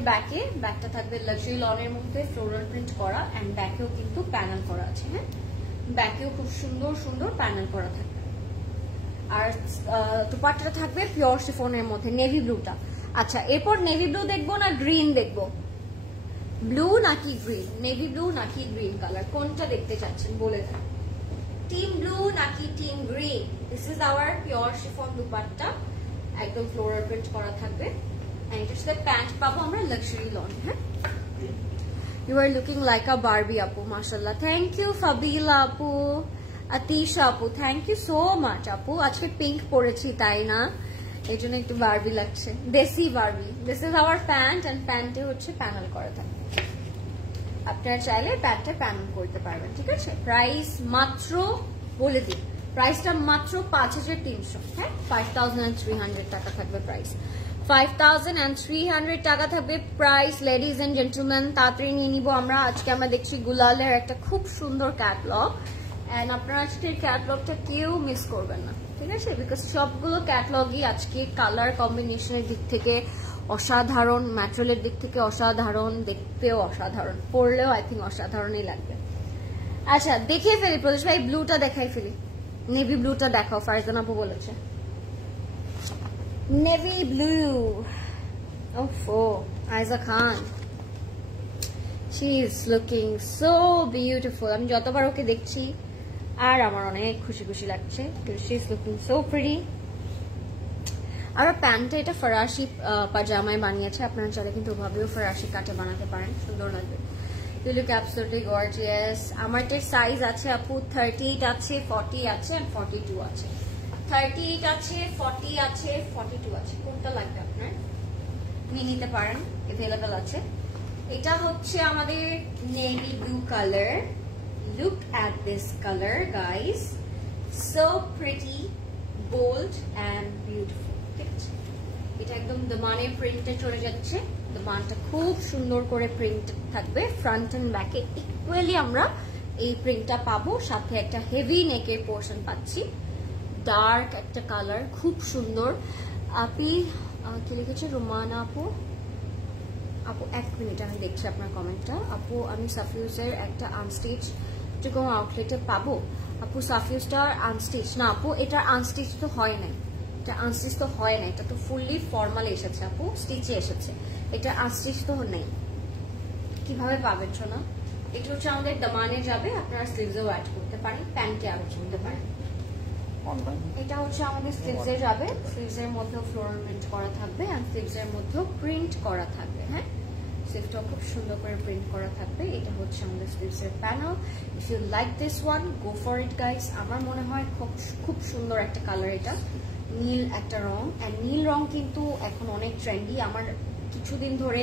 ব্যাকটা থাকবে লাক্সারি লনের মধ্যে ফ্লোরাল প্রিন্ট করা, এন্ড ব্যাকেও কিন্তু প্যানেল করা আছে। হ্যাঁ, ব্যাকেও খুব সুন্দর সুন্দর প্যানেল করা থাকবে। আর দুপাট্টাটা থাকবে পিওর শিফনের মধ্যে, নেভি ব্লুটা। আচ্ছা, এরপর নেভি ব্লু দেখবো না গ্রিন দেখবো? ব্লু নাকি গ্রিন? নেভি ব্লু নাকি গ্রিন কালার, কোনটা দেখতে চাচ্ছেন বলে দেন। টিম ব্লু নাকি team green? This is our pure chiffon dupatta, একদম ফ্লোরাল প্রিন্ট করা থাকবে। এটার সাথে প্যান্ট পাবো আমরা লাক্সারি লন। হ্যাঁ, You are looking like a Barbie আপু, মাশাআল্লাহ। থ্যাংক ইউ ফাবিলা আপু, আতিশা আপু, থ্যাংক ইউ সো মাচ আপু। আজকে পিঙ্ক পরেছি তাই না, এই জন্য একটু বারবি লাগছে, desi Barbie. This is our pant, and প্যান্টে হচ্ছে প্যানেল করা থাকে। আপনারা চাইলে প্যান্টে প্যানেল করতে পারবেন। ঠিক আছে, প্রাইস মাত্র বলে দিন, প্রাইসটা মাত্র 5300। হ্যাঁ, 5300 টাকা থাকবে প্রাইস। 5300 টাকা থাকবে প্রাইস। লেডিজ এন্ড জেন্টলম্যান, তাড়াতাড়ি নিয়ে নিব আমরা। আজকে আমরা দেখছি গুলালের একটা খুব সুন্দর ক্যাটলগ, এন্ড আপনারা আজকের ক্যাটলগটা কেউ মিস করবেন না। ঠিক আছে, বিকজ সবগুলো ক্যাটলগই আজকে কালার কম্বিনেশনের দিক থেকে অসাধারণ, ম্যাটেরিয়ালের দিক থেকে অসাধারণ, দেখতেও অসাধারণ, পরলেও আই থিঙ্ক অসাধারণই লাগবে। আচ্ছা, দেখিয়ে ফেলি প্রদেশ ভাই, ব্লুটা দেখাই ফেলি। নেভি ব্লুটা দেখাও, ফারজান আপু বলেছে নেভি ব্লু। ওফো, Aiza Khan, she is looking so beautiful. আমি যতবার ওকে দেখছি আর আমার অনেক খুশি খুশি লাগছে, she is looking so pretty. আর প্যান্টটা এটা ফরাসি পাজামায় বানিয়েছে, আপনারা চাইলে কিন্তু ওভাবেও ফরাসি কাটে বানাতে পারেন, সুন্দর লাগবে। You look absolutely gorgeous. আমার সাইজ আছে আপু 38 আছে, 40 আছে, and 42 আছে। 38 আছে, 40 আছে, 42 আছে, কোনটা লাগবে আপনার নিয়ে নিতে পারেন, अवेलेबल আছে। এটা হচ্ছে আমাদের navy blue colour. Look at this color guys, so pretty, bold and beautiful. ঠিক আছে, এটা একদম দমানে প্রিন্টে চলে যাচ্ছে। দমানটা খুব সুন্দর করে প্রিন্ট থাকবে, ফ্রন্ট এন্ড ব্যাকে ইকুয়ালি আমরা এই প্রিন্টটা পাবো। সাথে একটা হেভি নেকের পোর্শন পাচ্ছি, ডার্ক একটা কালার, খুব সুন্দর। আপি কি লিখেছে রুমানা আপু? আপু এক মিনিট, আমি দেখছি আপনার কমেন্টটা। আপু আমি সাফিউজের একটা আনস্টিচ যে কোনো আউটলেটে পাবো? আপু সাফিউজটা আনস্টিচ না আপু, এটা আনস্টিচ তো হয় নাই, এটা আনস্টিচ তো হয় না, এটা তো ফুললি ফর্মাল এসেছে আপু, স্টিচে এসেছে, এটা আনস্টিচ তো নেই। কিভাবে পাবেন শোনা? এটা হচ্ছে আমাদের দামানে যাবে, আপনারা স্লিভসেও অ্যাড করতে পারেন, প্যান্টে অ্যাড করতে পারেন। এটা হচ্ছে আমাদের স্লিভসে যাবে, স্লিভসের মধ্যেও ফ্লোরাল প্রিন্ট করা থাকবে, আর স্লিভসের মধ্যেও প্রিন্ট করা থাকবে। হ্যাঁ, স্লিভটাও খুব সুন্দর করে প্রিন্ট করা থাকবে। এটা হচ্ছে আমাদের স্লিভসের panel. If you like this one, go for it guys. আমার মনে হয় খুব সুন্দর একটা কালার, এটা নীল একটা রং, অ্যান্ড নীল রং কিন্তু এখন অনেক ট্রেন্ডি। আমার কিছুদিন ধরে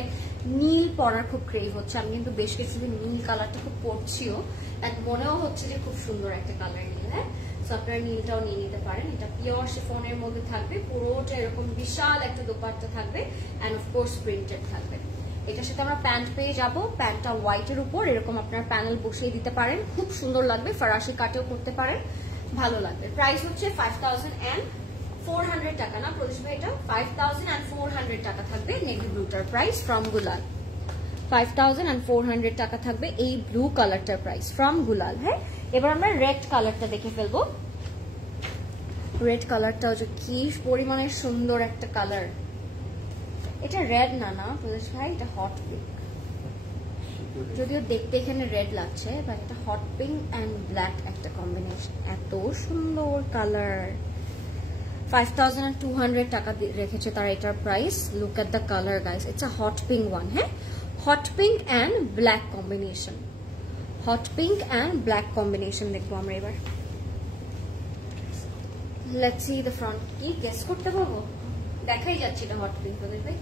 নীল পরার খুব ক্রেভ হচ্ছে, আমি কিন্তু বেশ কিছুদিন নীল কালারটা খুব পরছিও, অ্যান্ড মনেও হচ্ছে যে খুব সুন্দর একটা কালার নীল। হ্যাঁ, সো আপনারা নীলটাও নিয়ে নিতে পারেন। এটা পিওর শিফনের মধ্যে থাকবে, পুরোটা এরকম বিশাল একটা দোপাট্টা থাকবে, অ্যান্ড অফকোর্স প্রিন্টেড থাকবে। এটার সাথে আমরা প্যান্ট পেয়ে যাব, প্যান্টটা হোয়াইটের উপর এরকম আপনারা প্যানেল বসিয়ে দিতে পারেন, খুব সুন্দর লাগবে। ফরাসি কাটেও করতে পারেন, ভালো লাগবে। প্রাইস হচ্ছে 5400 টাকা না প্রদীপ ভাই? এটা 5400 টাকা থাকবে নেভি ব্লুটার প্রাইস ফ্রম গুলাল। 5400 টাকা থাকবে এই ব্লু কালারটার প্রাইস ফ্রম গুলাল। হ্যাঁ, এবার আমরা রেড কালারটা দেখে ফেলবো। রেড কালারটাও যে কি পরিমাণে সুন্দর একটা কালার। এটা রেড না না প্রদীপ ভাই, এটা হট পিঙ্ক, যদিও দেখতে এখানে রেড লাগছে, বাট এটা হট পিঙ্ক অ্যান্ড ব্ল্যাক একটা কম্বিনেশন, এত সুন্দর কালার। 5200 টাকা রেখেছে তারা এটার প্রাইস। Look at the colour guys, it's a hot pink one. হ্যাঁ, hot pink and black combination, hot pink and black combination দেখবো আমরা এবার। Let's see the front. কি গেস করতে পারবো? দেখাই যাচ্ছে এটা hot pink,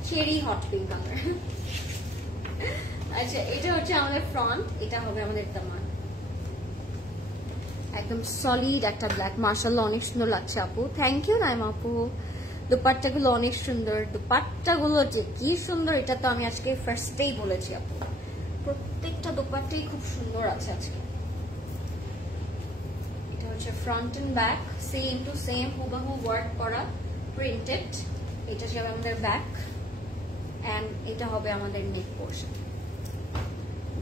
cherry hot pink colour. আচ্ছা, এটা হচ্ছে আমাদের ফ্রন্ট, এটা হবে আমাদের দামান, একদম সলিড একটা ব্ল্যাক। মার্শাল্লাহ অনেক সুন্দর লাগছে আপু, থ্যাংক ইউ নাইম আপু। দুপাট্টাগুলো অনেক সুন্দর, দুপাট্টাগুলো যে কি সুন্দর এটা তো আমি আজকে ফার্স্টেই বলেছি আপু, প্রত্যেকটা দুপাট্টাই খুব সুন্দর আছে আজকে। এটা হচ্ছে front end back, same to same হুবহু ওয়ার্ক করা, প্রিন্টেড। এটা যাবে আমাদের ব্যাক, এন্ড এটা হবে আমাদের নেক পোর্শন,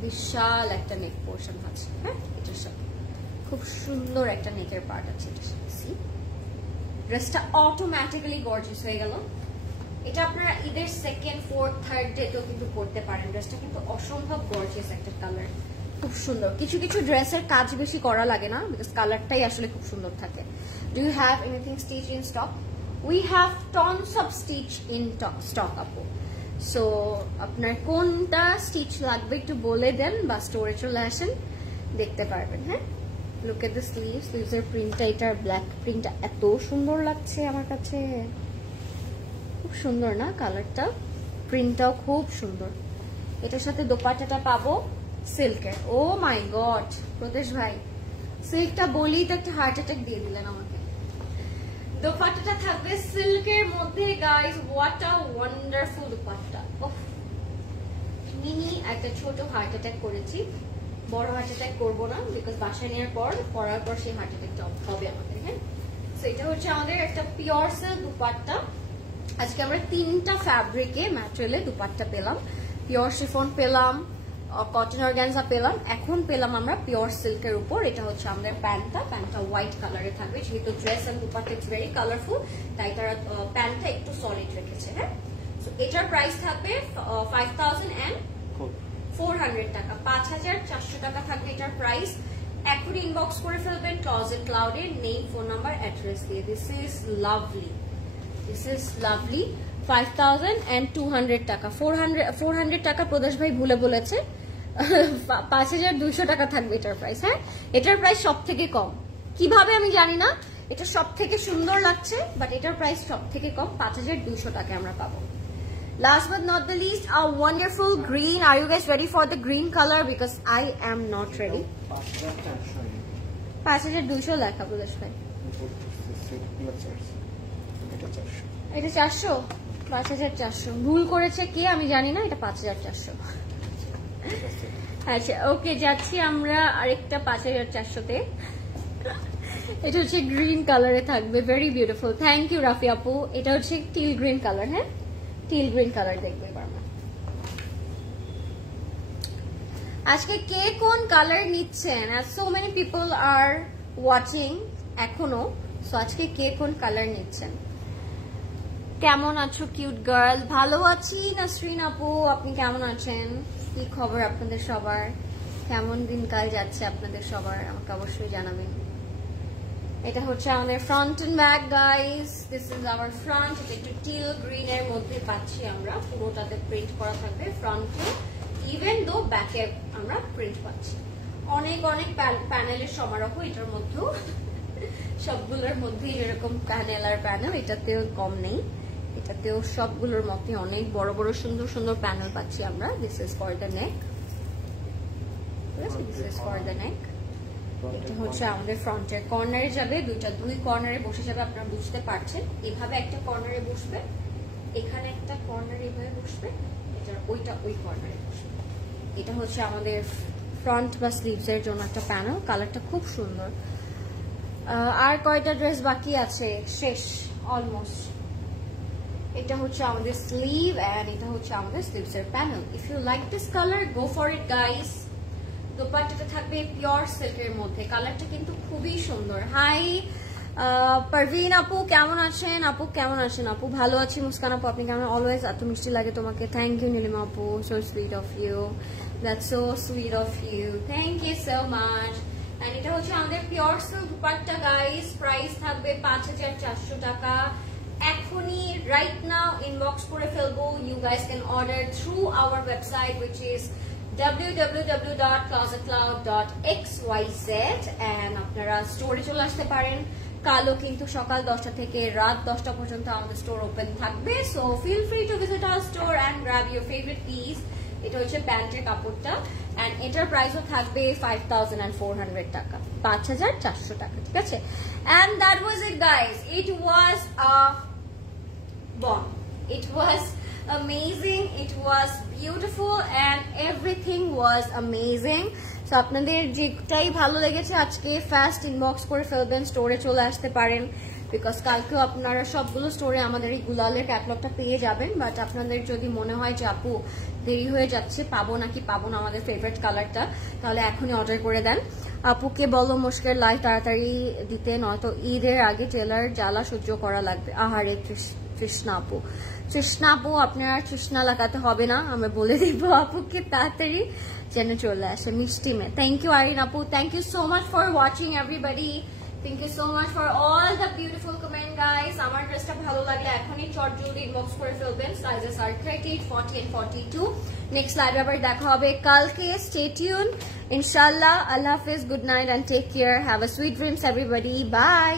বিশাল একটা নেক পোর্শন আছে। হ্যাঁ, এটার সাথে খুব সুন্দর একটা নেকের পার্ট আছে এটার সাথে। সি, ড্রেসটা অটোমেটিক্যালি গর্জিয়াস হয়ে গেল। এটা আপনারা ঈদের সেকেন্ড, ফোর্থ, থার্ড ডেতেও কিন্তু পরতে পারেন। ড্রেসটা কিন্তু অসম্ভব গর্জিয়াস একটা কালার, খুব সুন্দর। কিছু কিছু ড্রেসের কাজ বেশি করা লাগে না, বিকজ কালারটাই আসলে খুব সুন্দর থাকে। Do you have anything stitch in stock? We have tons of stitch in stock আপু। সো আপনার কোনটা স্টিচ লাগবে একটু বলে দেন, বা স্টোরে চলে আসেন, দেখতে পারবেন। হ্যাঁ, লুক এট দ্য স্লিভস, স্লিভসের প্রিন্টটা, এটার ব্ল্যাক প্রিন্টটা এত সুন্দর লাগছে আমার কাছে, খুব সুন্দর না কালারটা? প্রিন্টটাও খুব সুন্দর। এটার সাথে দোপাট্টাটা পাবো সিল্কের। ও মাই গড প্রদেশ ভাই, সিল্কটা বলেই তো একটা হার্ট অ্যাটাক দিয়ে দিলেন আমাকে। দোপাট্টাটা থাকবে সিল্কের মধ্যে guys, what a wonderful dupatta. Mini একটা ছোট হার্ট অ্যাটাক করেছি, বড় হার্ট অ্যাটাক করবো না, বিকজ বাসায় নেওয়ার পর পরার পর সেই হার্ট অ্যাটাকটা হবে আমাদের। হ্যাঁ, সো এটা হচ্ছে আমাদের একটা পিওর সিল্ক দুপাট্টা। আজকে আমরা 3টা ফ্যাব্রিকে ম্যাটেরিয়ালে দুপাট্টা পেলাম। পিওর শিফন পেলাম, কটন অর্গানজা পেলাম, এখন পেলাম আমরা পিওর সিল্কের উপর। এটা হচ্ছে আমাদের প্যান্টটা হোয়াইট কালারে থাকবে, যেহেতু dress and dupatta it's very colourful, তাই তারা প্যান্টটা একটু সলিড রেখেছে। হ্যাঁ, সো এটার প্রাইস থাকবে 5400 টাকা, 5400 টাকা থাকবে এটার প্রাইস। এখন ইনবক্স করে ফেলবেন ক্লজেট ক্লাউডের নেম, ফোন নাম্বার, অ্যাড্রেস দিয়ে। This is lovely, this is lovely. 5200 টাকা, 400 টাকা প্রদেশ ভাই ভুলে বলেছে, 5200 টাকা থাকবে এটার প্রাইস। হ্যাঁ, এটার প্রাইস সব থেকে কম, কিভাবে আমি জানি না, এটা সব থেকে সুন্দর লাগছে, বাট এটার প্রাইস সব থেকে কম, 5200 টাকা আমরা পাবো। Last but not the least, a wonderful green. Are you guys ready for the green color? Because I am not ready. 5200 লেখা প্রদেশ ভাই, এটা 400, 5400 ভুল করেছে কে আমি জানি না, এটা 5400। আচ্ছা ওকে, যাচ্ছি আমরা আরেকটা 5400 তে। এটা হচ্ছে গ্রিন কালারে থাকবে, very beautiful. Thank you Rafi আপু। এটা হচ্ছে টিল গ্রিন কালার। হ্যাঁ, টিল গ্রিন কালার দেখবো এবার আমরা। আজকে কে কোন কালার নিচ্ছেন? So many people are watching এখনো, সো আজকে কে কোন কালার নিচ্ছেন? কেমন আছো কিউট গার্ল? ভালো আছি নাসরিন আপু, আপনি কেমন আছেন? কি খবর আপনাদের সবার? কেমন দিনকাল যাচ্ছে আপনাদের সবার? আমাকে অবশ্যই জানাবেন। এটা হচ্ছে আমাদের front end back guys, this is our front. এটা একটু টিল গ্রিন এর মধ্যে পাচ্ছি আমরা, পুরোটাতে প্রিন্ট করা থাকবে ফ্রন্টে, ইভেন দো ব্যাকে আমরা প্রিন্ট পাচ্ছি। অনেক অনেক প্যানেলের সমারোহ এটার মধ্যেও, সবগুলোর মধ্যেই এরকম প্যানেল আর প্যানেল, এটাতেও কম নেই, এটাতেও সবগুলোর মধ্যে অনেক বড় বড় সুন্দর সুন্দর প্যানেল পাচ্ছি আমরা। This is for the neck, this is for the নেক। এটা হচ্ছে আমাদের ফ্রন্টের কর্নারে যাবে, দুই কর্নারে বসে যাবে, আপনারা বুঝতে পারছেন। এভাবে একটা কর্নারে বসবে, এখানে একটা কর্নারে এভাবে বসবে, ওইটা ওই কর্নারে বসবে। এটা হচ্ছে আমাদের ফ্রন্ট বা স্লিভস এর জন্য একটা প্যানেল, কালারটা খুব সুন্দর। আর কয়টা ড্রেস বাকি আছে, শেষ অলমোস্ট। এটা হচ্ছে আমাদের স্লিভ এন্ড এটা হচ্ছে আমাদের স্লিভস এর panel. If you like this colour, go for it guys. দোপাট্টাটা থাকবে পিওর সিল্কের মধ্যে, কালারটা কিন্তু খুবই সুন্দর। হাই পারভিন আপু, কেমন আছেন? আপু কেমন আছেন? আপু ভালো আছি। মুস্কান আপু আপনি কেমন? অলওয়েজ এত মিষ্টি লাগে তোমাকে। থ্যাংক ইউ নীলিমা আপু, so sweet of you, that's so sweet of you, thank you so much. And এটা হচ্ছে আমাদের pure silk dupatta guys, price থাকবে 5400 টাকা। এখনই রাইট নাও ইনবক্স করে ফেলবো। You guys can order through our website which is www.closetcloud.xyz and আপনারা স্টোরে চলে আসতে পারেন। কালও কিন্তু সকাল 10টা থেকে রাত 10টা পর্যন্ত আমাদের স্টোর ওপেন থাকবে, so feel free to visit our store and grab your favourite piece. এটা হচ্ছে প্যান্টের কাপড়টা এন্ড এটার প্রাইসও থাকবে 5400 টাকা, 5400 টাকা, ঠিক আছে? And that was it guys, it was a bomb, it was amazing, it was beautiful and everything was amazing. So আপনাদের যেটাই ভালো লেগেছে আজকে ফাস্ট ইনবক্স করে ফেলবেন, স্টোরে চলে আসতে পারেন, বিকজ কালকেও আপনারা সবগুলো স্টোরে আমাদের এই গুলালের ক্যাটালগটা পেয়ে যাবেন। বাট আপনাদের যদি মনে হয় যে আপু দেরি হয়ে যাচ্ছে, পাবো নাকি পাবো না আমাদের ফেভারিট কালারটা, তাহলে এখনই অর্ডার করে দেন। আপুকে বলো মুশকিল লাইভ তাড়াতাড়ি দিতে, নয়তো ঈদের আগে টেলার জ্বালা সহ্য করা লাগবে। আহারে তৃষ্ণা আপু, তৃষ্ণা আপু আপনার তৃষ্ণা লাগাতে হবে না, আমরা বলে দিব আপুকে তাড়াতাড়ি যেন চলে আসে মিষ্টি মে। থ্যাংক ইউ আরিন আপু, thank you so much for watching everybody, thank you so much for all the beautiful comment guys. আমার ড্রেসটা ভালো লাগলে এখনই চট জলদি ইনবক্স করে ফেলবেন, সাইজেস আর 38, 40 and 42। নেক্সট লাইভে আবার দেখা হবে কালকে, স্টে টিউন ইনশাআল্লাহ। আল্লাহ হাফেজ, good night and take care, have a sweet dreams everybody, by.